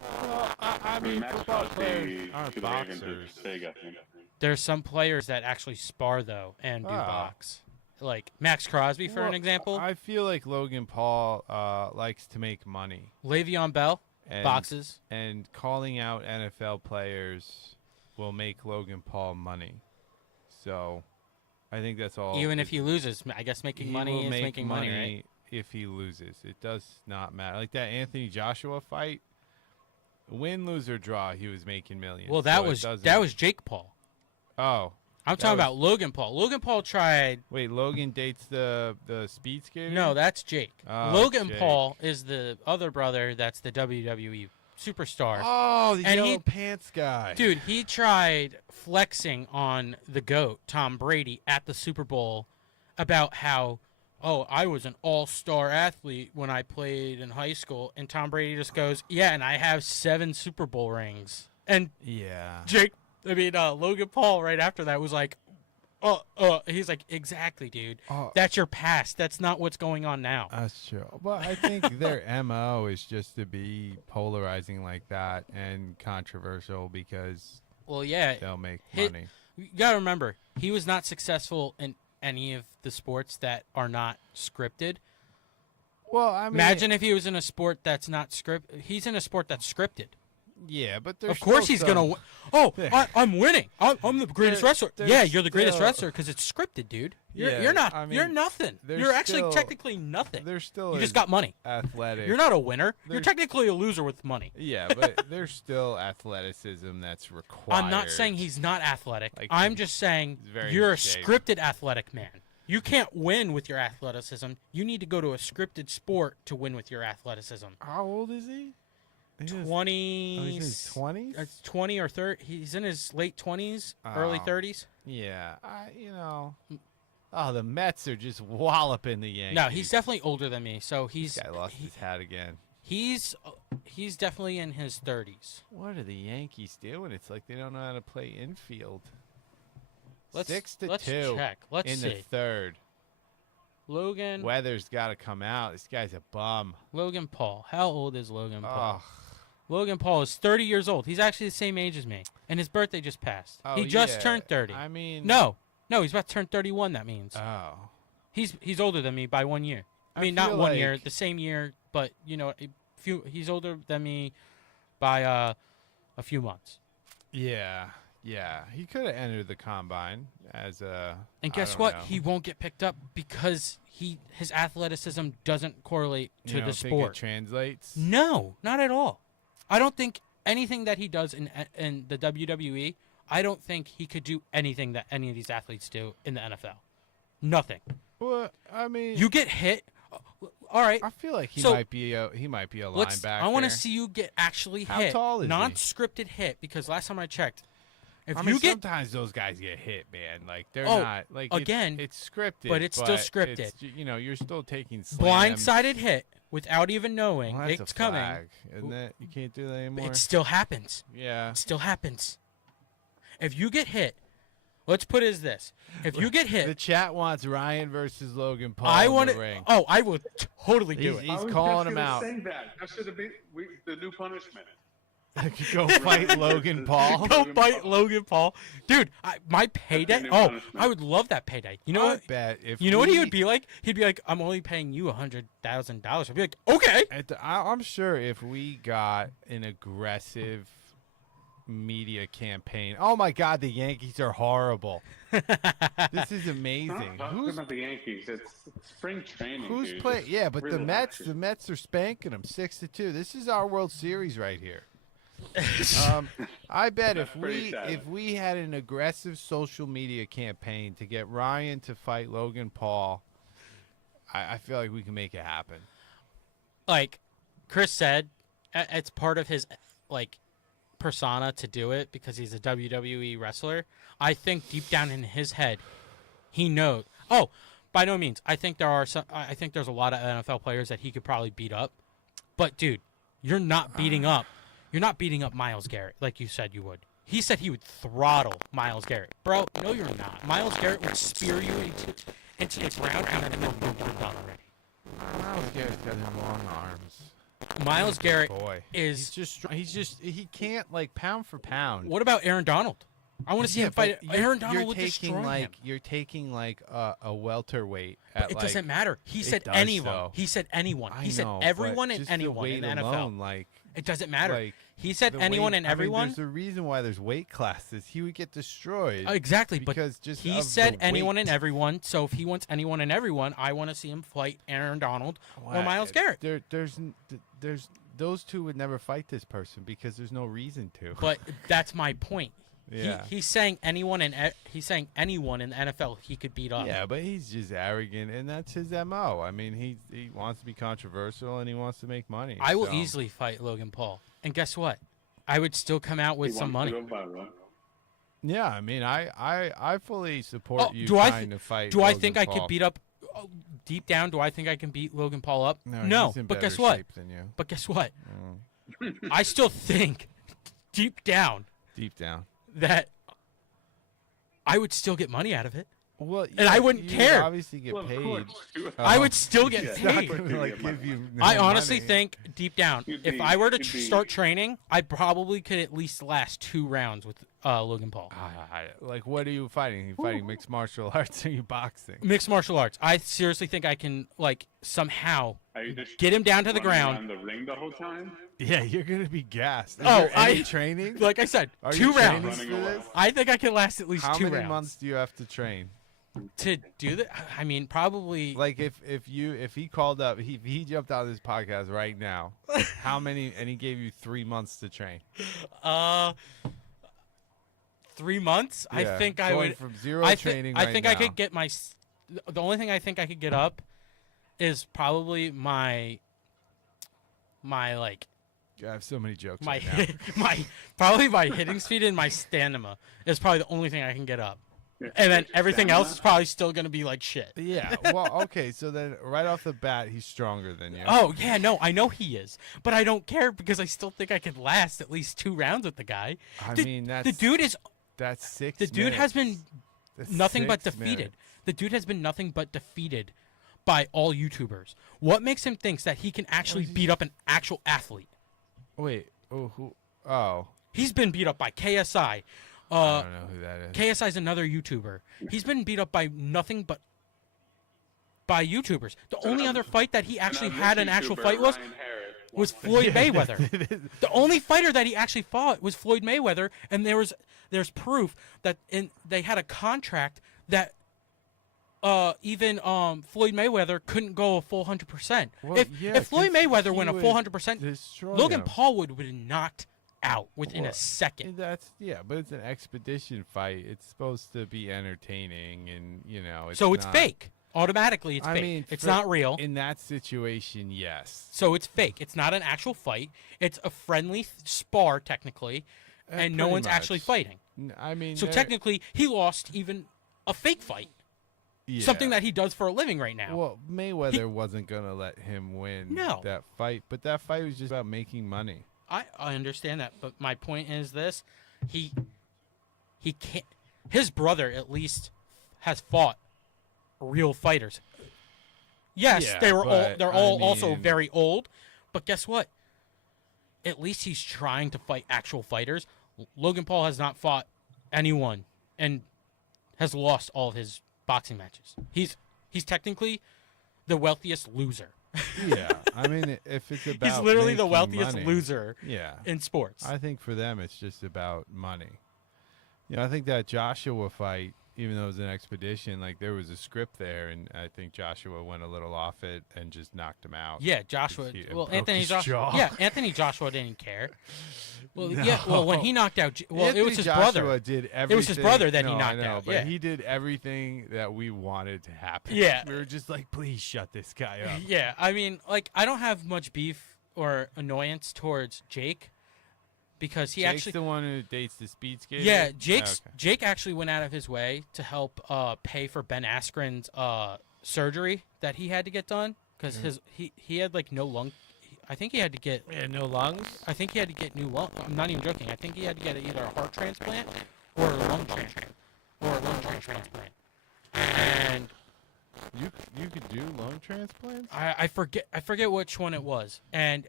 Well, I mean, Max football Crosby players aren't to the Ravens boxers. is big, I think. There's some players that actually spar though and do box, like Max Crosby for an example. I feel like Logan Paul likes to make money. Le'Veon Bell And, boxes. And calling out NFL players will make Logan Paul money. So I think that's all. Even if he loses, I guess making money is making money, right? If he loses, it does not matter. Like that Anthony Joshua fight, win, lose, or draw, he was making millions. Well, that was Jake Paul. Oh, I'm talking about Logan Paul. Logan Paul tried. wait, Logan dates the speed skater? No, that's Jake. Oh, Logan Jake. Paul is the other brother that's the WWE superstar. Oh, the And yellow pants guy. Dude, he tried flexing on the GOAT, Tom Brady, at the Super Bowl about how, I was an all-star athlete when I played in high school. And Tom Brady just goes, yeah, and I have 7 Super Bowl rings. And Yeah. Logan Paul right after that was like, he's like, exactly, dude. That's your past. That's not what's going on now. That's true. But I think their MO is just to be polarizing like that and controversial because Well, yeah. they'll make money. You got to remember, he was not successful in any of the sports that are not scripted. Well, I mean, imagine if he was in a sport that's not scripted. He's in a sport that's scripted. Yeah, but there's of course he's gonna win. Oh, I'm winning. I'm the greatest wrestler. Yeah, you're the greatest wrestler because it's scripted, dude. You're not. I mean, you're nothing. You're actually technically nothing. There's still you just got money. Athletic. You're not a winner. You're technically a loser with money. Yeah, but there's still athleticism that's required. I'm not saying he's not athletic. Like, I'm just saying you're a scripted athletic man. You can't win with your athleticism. You need to go to a scripted sport to win with your athleticism. How old is he? 20. He's in his 20s? 20 or 30. He's in his late 20s, early 30s. Yeah, the Mets are just walloping the Yankees. No, he's definitely older than me. So this guy lost his hat again. He's definitely in his 30s. What are the Yankees doing? It's like they don't know how to play infield. Let's 6-2 check. Let's see. The third. Logan. Weather's got to come out. This guy's a bum. Logan Paul. How old is Logan Paul? Oh. Logan Paul is 30 years old. He's actually the same age as me, and his birthday just passed. Oh, he just turned 30. I mean, no, he's about to turn 31. That means. Oh. He's older than me by 1 year. I mean, not 1 year, the same year, but he's older than me by a few months. Yeah. Yeah, he could have entered the combine as a. And guess what? He won't get picked up because his athleticism doesn't correlate to the sport. Think it translates? No, not at all. I don't think anything that he does in the WWE. I don't think he could do anything that any of these athletes do in the NFL. Nothing. Well, I mean, you get hit. All right. I feel like he might be a linebacker. I want to see you get actually hit. How tall is he? Non-scripted hit, because last time I checked. Sometimes those guys get hit, man. Like they're not like again. It's scripted, but it's still scripted. You're still taking slams. Blindsided hit without even knowing that's it's a flag, coming. Isn't it? You can't do that anymore. It still happens. Yeah, it still happens. If you get hit, let's put it as this: if you get hit, the chat wants Ryan versus Logan Paul. in the ring. Oh, I will totally do it. He's calling him out. That should have been the new punishment. Go fight Logan Paul. Go fight Logan Paul, dude. My payday. Oh, I would love that payday. You know what? Bet if what he would be like? He'd be like, "I'm only paying you $100,000." I'd be like, "Okay." I'm sure if we got an aggressive media campaign. Oh my God, the Yankees are horrible. This is amazing. Who's about the Yankees? It's spring training. Who's playing? Yeah, but the Mets are spanking them 6-2. This is our World Series right here. I bet if we had an aggressive social media campaign to get Ryan to fight Logan Paul, I feel like we can make it happen. Like Chris said, it's part of his persona to do it because he's a WWE wrestler. I think deep down in his head, he knows. Oh, by no means. I think there's a lot of NFL players that he could probably beat up. But dude, you're not beating up Myles Garrett like you said you would. He said he would throttle Myles Garrett. Bro, no you're not. Myles Garrett would spear you into the ground and then you're done already. Myles Garrett's got them long arms. Myles Garrett is he can't pound for pound. What about Aaron Donald? I want to see him fight. Aaron Donald would destroy him. You're taking a welterweight. But it doesn't matter. He said anyone. Though. He said anyone. He said everyone and anyone in the NFL. Alone, it doesn't matter. He said anyone and everyone. There's a reason why there's weight classes. He would get destroyed. Exactly, because he said anyone and everyone. So if he wants anyone and everyone, I want to see him fight Aaron Donald or Myles Garrett. There's those two would never fight this person because there's no reason to. But that's my point. Yeah. He's saying anyone in the NFL he could beat up. Yeah, but he's just arrogant, and that's his MO. I mean, he wants to be controversial, and he wants to make money. I will easily fight Logan Paul. And guess what? I would still come out with some money. Yeah, I mean, I fully support you trying to fight Do I Logan think Paul. I could beat up deep down, do I think I can beat Logan Paul up? No, he's in but better guess what? shape than you. But guess what? I still think deep down that I would still get money out of it. Well, and I wouldn't care. Obviously get paid. I would still get paid. Give you I honestly think deep down, if I were to start training, I probably could at least last 2 rounds with Logan Paul. Like, what are you fighting? Are you fighting mixed martial arts or are you boxing? Mixed martial arts. I seriously think I can, like, somehow just get him down to the ground. Around the ring the whole time? Yeah, you're gonna be gassed. Is Oh, there any training? Like I said, Are 2 you training rounds. for this? I think I can last at least 2 rounds. How many months do you have to train? To do that? I mean, probably. Like if he called up, if he jumped out of this podcast right now, how many? And he gave you 3 months to train. 3 months? Yeah, I think I going would. from zero training. I think right I now. could get my. The only thing I think I could get up is probably my like. I have so many jokes. My right now. probably my hitting speed and my stamina is probably the only thing I can get up. Yeah. And then everything else is probably still gonna be like shit. Yeah. Well, okay. So then, right off the bat, he's stronger than you. Oh yeah, no, I know he is, but I don't care because I still think I could last at least 2 rounds with the guy. I mean, the dude is. That's 6. The dude has been That's nothing but 6 defeated. minutes. The dude has been nothing but defeated by all YouTubers. What makes him think that he can actually beat up an actual athlete? Wait. Oh, who? Oh. He's been beat up by KSI. I don't know who that is. KSI is another YouTuber. He's been beat up by nothing but by YouTubers. The only other fight that he actually had an actual fight was Floyd Mayweather. The only fighter that he actually fought was Floyd Mayweather, and there's proof that they had a contract that even Floyd Mayweather couldn't go a full 100%. Well, If Floyd Mayweather went a full would 100%, destroy Logan him. Paul would have been knocked out within Well, a second. But it's an expedition fight. It's supposed to be entertaining, and it's So it's not- fake. Automatically, it's I fake. mean, It's not real. In that situation, yes. So it's fake. It's not an actual fight. It's a friendly spar, technically, and no pretty one's actually much. fighting. I mean, So technically, he lost even a fake fight. Something that he does for a living right now. Well, Mayweather wasn't gonna let him win that fight, but that fight was just about making money. I understand that, but my point is this: he can't. His brother at least has fought real fighters. Yes, Yeah, they're all also mean- very old, but guess what? At least he's trying to fight actual fighters. Logan Paul has not fought anyone and has lost all of his boxing matches. He's technically the wealthiest loser. Yeah, I mean, if it's about He's literally the making wealthiest money, loser Yeah, in sports. I think for them it's just about money. I think that Joshua fight, even though it was an expedition, like there was a script there, and I think Joshua went a little off it and just knocked him out. Yeah, Joshua. broke Anthony his Joshua. jaw. Yeah, Anthony Joshua didn't care. Well, No. yeah. Well, when he knocked out, it was Anthony his Joshua brother. did everything. It was his brother that he No, knocked I know, out. but Yeah. he did everything that we wanted to happen. Yeah. We were just like, please shut this guy up. Yeah, I mean, like, I don't have much beef or annoyance towards Jake because he Jake's actually. the one who dates the speed skater. Yeah, Okay. Jake actually went out of his way to help pay for Ben Askren's surgery that he had to get done because he had like no lung. I think he had to get no lungs. I think he had to get new lung. I'm not even joking. I think he had to get either a heart transplant or a lung transplant. And You could do lung transplants. I forget which one it was. And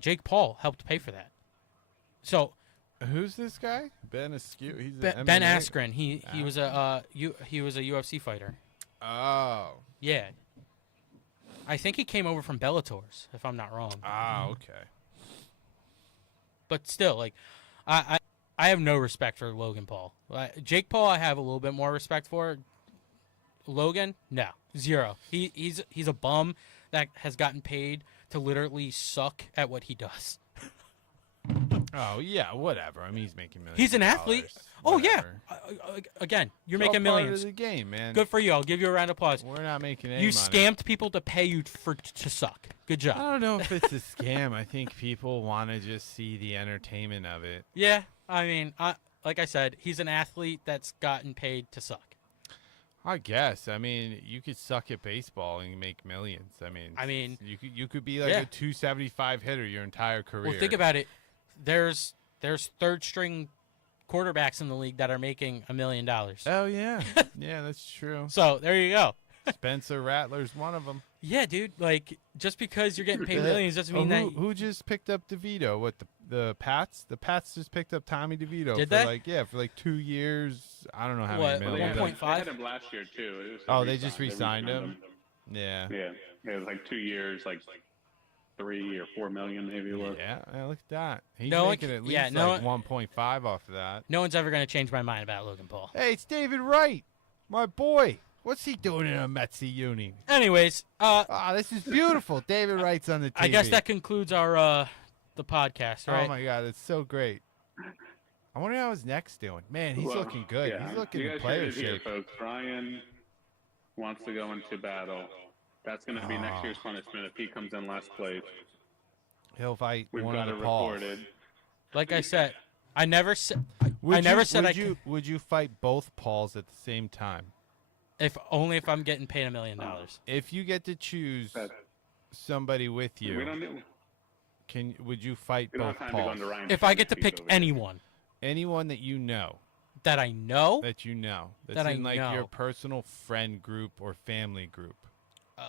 Jake Paul helped pay for that. So Who's this guy? Ben Askew. He's Ben MMA? Askren. He was a UFC fighter. Oh. Yeah. I think he came over from Bellator's, if I'm not wrong. Ah, okay. But still, like, I have no respect for Logan Paul. Jake Paul, I have a little bit more respect for. Logan, no, zero. He's a bum that has gotten paid to literally suck at what he does. Oh yeah, whatever. I mean, he's making millions. He's an of athlete. dollars. Oh yeah. Whatever. Again, you're It's all making part millions. of the game, man. Good for you. I'll give you a round of applause. We're not making any You money. scammed people to pay you to suck. Good job. I don't know if it's a scam. I think people want to just see the entertainment of it. Yeah, I mean, like I said, he's an athlete that's gotten paid to suck. I guess. I mean, you could suck at baseball and make millions. I mean, you could be like yeah. a 275 hitter your entire career. Well, think about it. There's third string quarterbacks in the league that are making $1 million. Oh yeah, yeah, that's true. So there you go. Spencer Rattler's one of them. Yeah, dude. Like, just because you're getting paid millions doesn't mean that. Who just picked up DeVito? What the Pats. The Pats just picked up Tommy DeVito Did for they? for like 2 years. I don't know how What, many They million. had, 1.5? they had him last year too. It was Oh, they just re-signed him. Yeah. Yeah, it was like 2 years, like 3 or 4 million maybe it was. Yeah, look at that. He's No one making ca- at least yeah, no like 1.5 off of that. No one's ever going to change my mind about Logan Paul. Hey, it's David Wright, my boy. What's he doing in a Metsy uni? Anyways, This is beautiful. David Wright's on the TV. I guess that concludes our the podcast, right? Oh my God, it's so great. I wonder how his neck's doing. Man, he's looking good. Yeah, He's looking you in guys player heard it here, shape. folks. Ryan wants to go into battle. That's going to be next year's punishment if he comes in last place. He'll fight We've one got of it the Pauls. recorded. Like I said, I never said. Would you fight both Pauls at the same time? If only if I'm getting paid $1 million. If you get to choose somebody with you, We don't need, would you fight we don't both have time to go Pauls? into Ryan's If I get to fantasy pick over here. anyone Anyone that you know, that I know, that's That I in like know. your personal friend group or family group.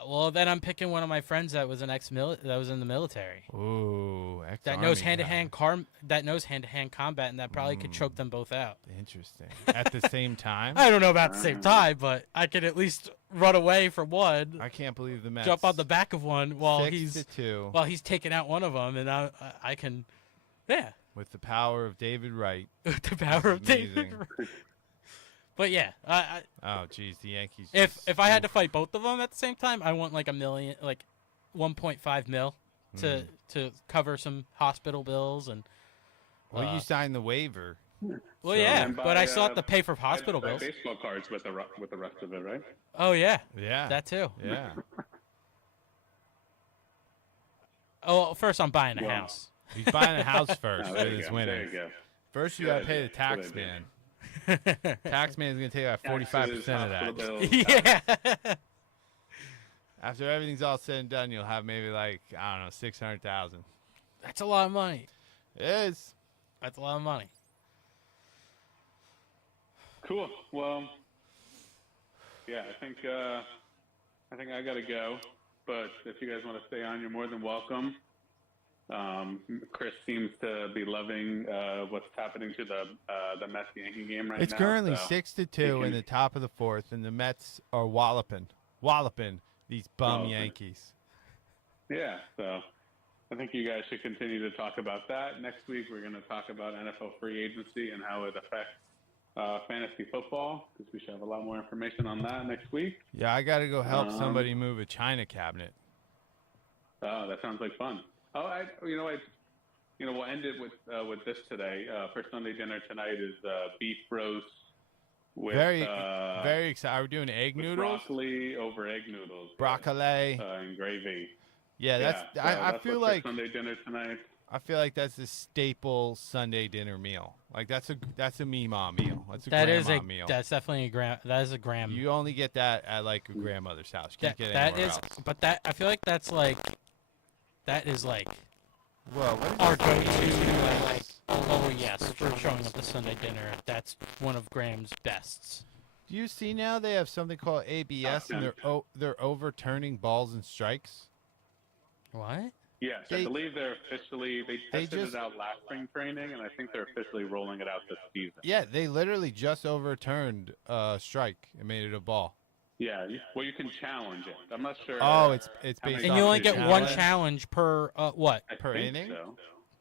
well, then I'm picking one of my friends that was that was in the military. Ooh, That knows hand-to-hand combat, and that probably could choke them both out. Interesting. At the same time, I don't know about the same time, but I could at least run away from one, I can't believe the Mets. jump on the back of one while 6-2 he's taking out one of them, and I can, with the power of David Wright. the power of Amazing. David. But yeah, Oh, geez, the Yankees. if I had to fight both of them at the same time, I want like $1 million, like 1.5 mil to cover some hospital bills and. Well, you signed the waiver. Well, yeah, And but I still have to pay for buy hospital bills. baseball cards with the rest of it, right? Oh yeah, Yeah. that too. Yeah. Oh, well, first I'm buying a Well, house. He's buying a house first Oh, with there you his go. There winnings. you go. First, you Good got to pay idea. the tax Good idea. man. Tax man's going to take out 45% of Hospital that. bills, Yeah. After everything's all said and done, you'll have maybe like, I don't know, 600,000. That's a lot of money. It is. That's a lot of money. Cool. Well, yeah, I think I gotta go. But if you guys want to stay on, you're more than welcome. Chris seems to be loving what's happening to the Mets Yankee game right now. It's currently so 6-2 in the top of the fourth, and the Mets are walloping these bum Oh, okay. Yankees. Yeah, so I think you guys should continue to talk about that. Next week, we're going to talk about NFL free agency and how it affects fantasy football, because we should have a lot more information on that next week. Yeah, I got to go help somebody move a China cabinet. Oh, that sounds like fun. Oh, we'll end it with this today. For Sunday dinner tonight is beef roast with Very excited. Are we doing egg with noodles? broccoli over egg noodles, Broccoli. and gravy. Yeah, So I that's feel what's for like Sunday dinner tonight. I feel like that's a staple Sunday dinner meal. Like that's a Meemaw meal. That's a That is grandma meal. That's definitely a gram. That is a gram. You only get that at like a grandmother's house. You can't get it that anywhere is, else. but that I feel like that is like Well, what is our this? go-to. Like, oh yes, for showing up to Sunday dinner. That's one of Graham's bests. Do you see now they have something called ABS and they're overturning balls and strikes? What? Yes, I believe they tested just- it out last spring training, and I think they're officially rolling it out this season. Yeah, they literally just overturned a strike and made it a ball. Yeah, well, you can challenge it. I'm not sure. Oh, it's how based many off And you only the get one challenge? challenge per what? I per think inning? So.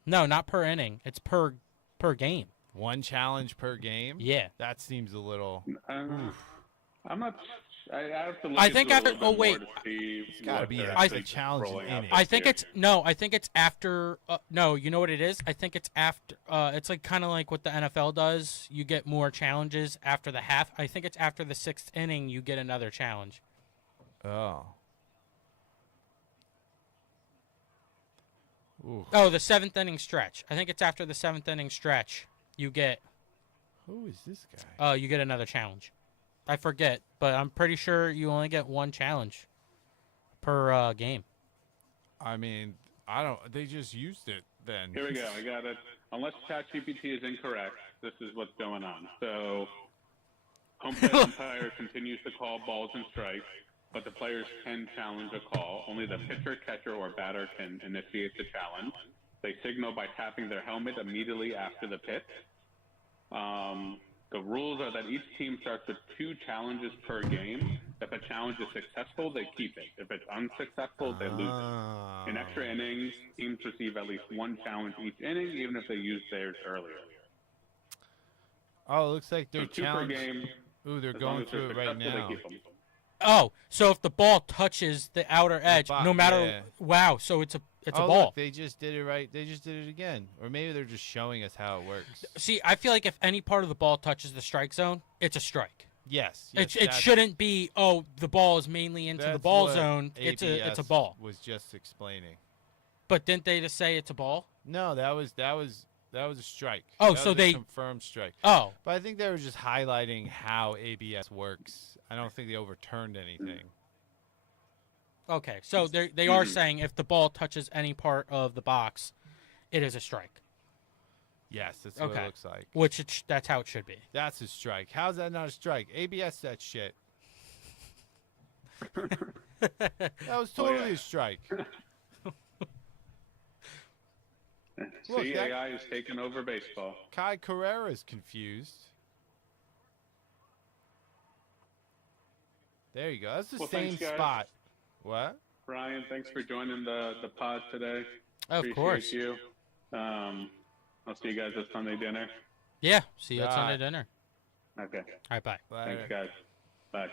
No, not per inning. It's per game. One challenge per game? Yeah. That seems a little. I'm not. I have to look I think into it a after- little bit wait. more to see gotta what be they're a actually challenge rolling in out innings. this I think year. it's no. I think it's after. No, you know what it is? I think it's after. It's like kind of like what the NFL does. You get more challenges after the half. I think it's after the sixth inning you get another challenge. Oh. Ooh. Oh, the seventh inning stretch. I think it's after the seventh inning stretch you get. Who is this guy? You get another challenge. I forget, but I'm pretty sure you only get one challenge per game. I mean, I don't. They just used it then. Here we go. I got it. Unless ChatGPT is incorrect, this is what's going on. So, home plate umpire continues to call balls and strikes, but the players can challenge a call. Only the pitcher, catcher, or batter can initiate the challenge. They signal by tapping their helmet immediately after the pitch. The rules are that each team starts with 2 challenges per game. If a challenge is successful, they keep it. If it's unsuccessful, they lose it. In extra innings, teams receive at least 1 challenge each inning, even if they used theirs earlier. Oh, it looks like they're 2 per game. Ooh, they're going through it right now. Oh, so if the ball touches the outer edge, no matter wow, so it's a ball. Look, they just did it right. They just did it again, or maybe they're just showing us how it works. See, I feel like if any part of the ball touches the strike zone, it's a strike. Yes, it shouldn't be. Oh, the ball is mainly into the ball zone. It's a ball. Was just explaining. But didn't they just say it's a ball? No, that was a strike. Oh, that so was they a confirmed strike. Oh, but I think they were just highlighting how ABS works. I don't think they overturned anything. Okay, so they are saying if the ball touches any part of the box, it is a strike. Yes, that's what it looks like. Which that's how it should be. That's a strike. How's that not a strike? ABS that shit. That was totally a strike. CAI is taking over baseball. Kai Carrera's confused. There you go. That's the same spot. What? Ryan, thanks for joining the pod today. Of course. You. I'll see you guys at Sunday dinner. Yeah, see you at Sunday dinner. Okay. All right, bye. Thanks, guys. Bye.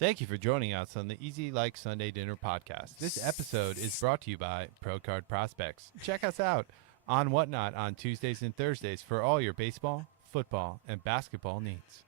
Thank you for joining us on the Easy Like Sunday Dinner podcast. This episode is brought to you by Pro Card Prospects. Check us out on Whatnot on Tuesdays and Thursdays for all your baseball, football, and basketball needs.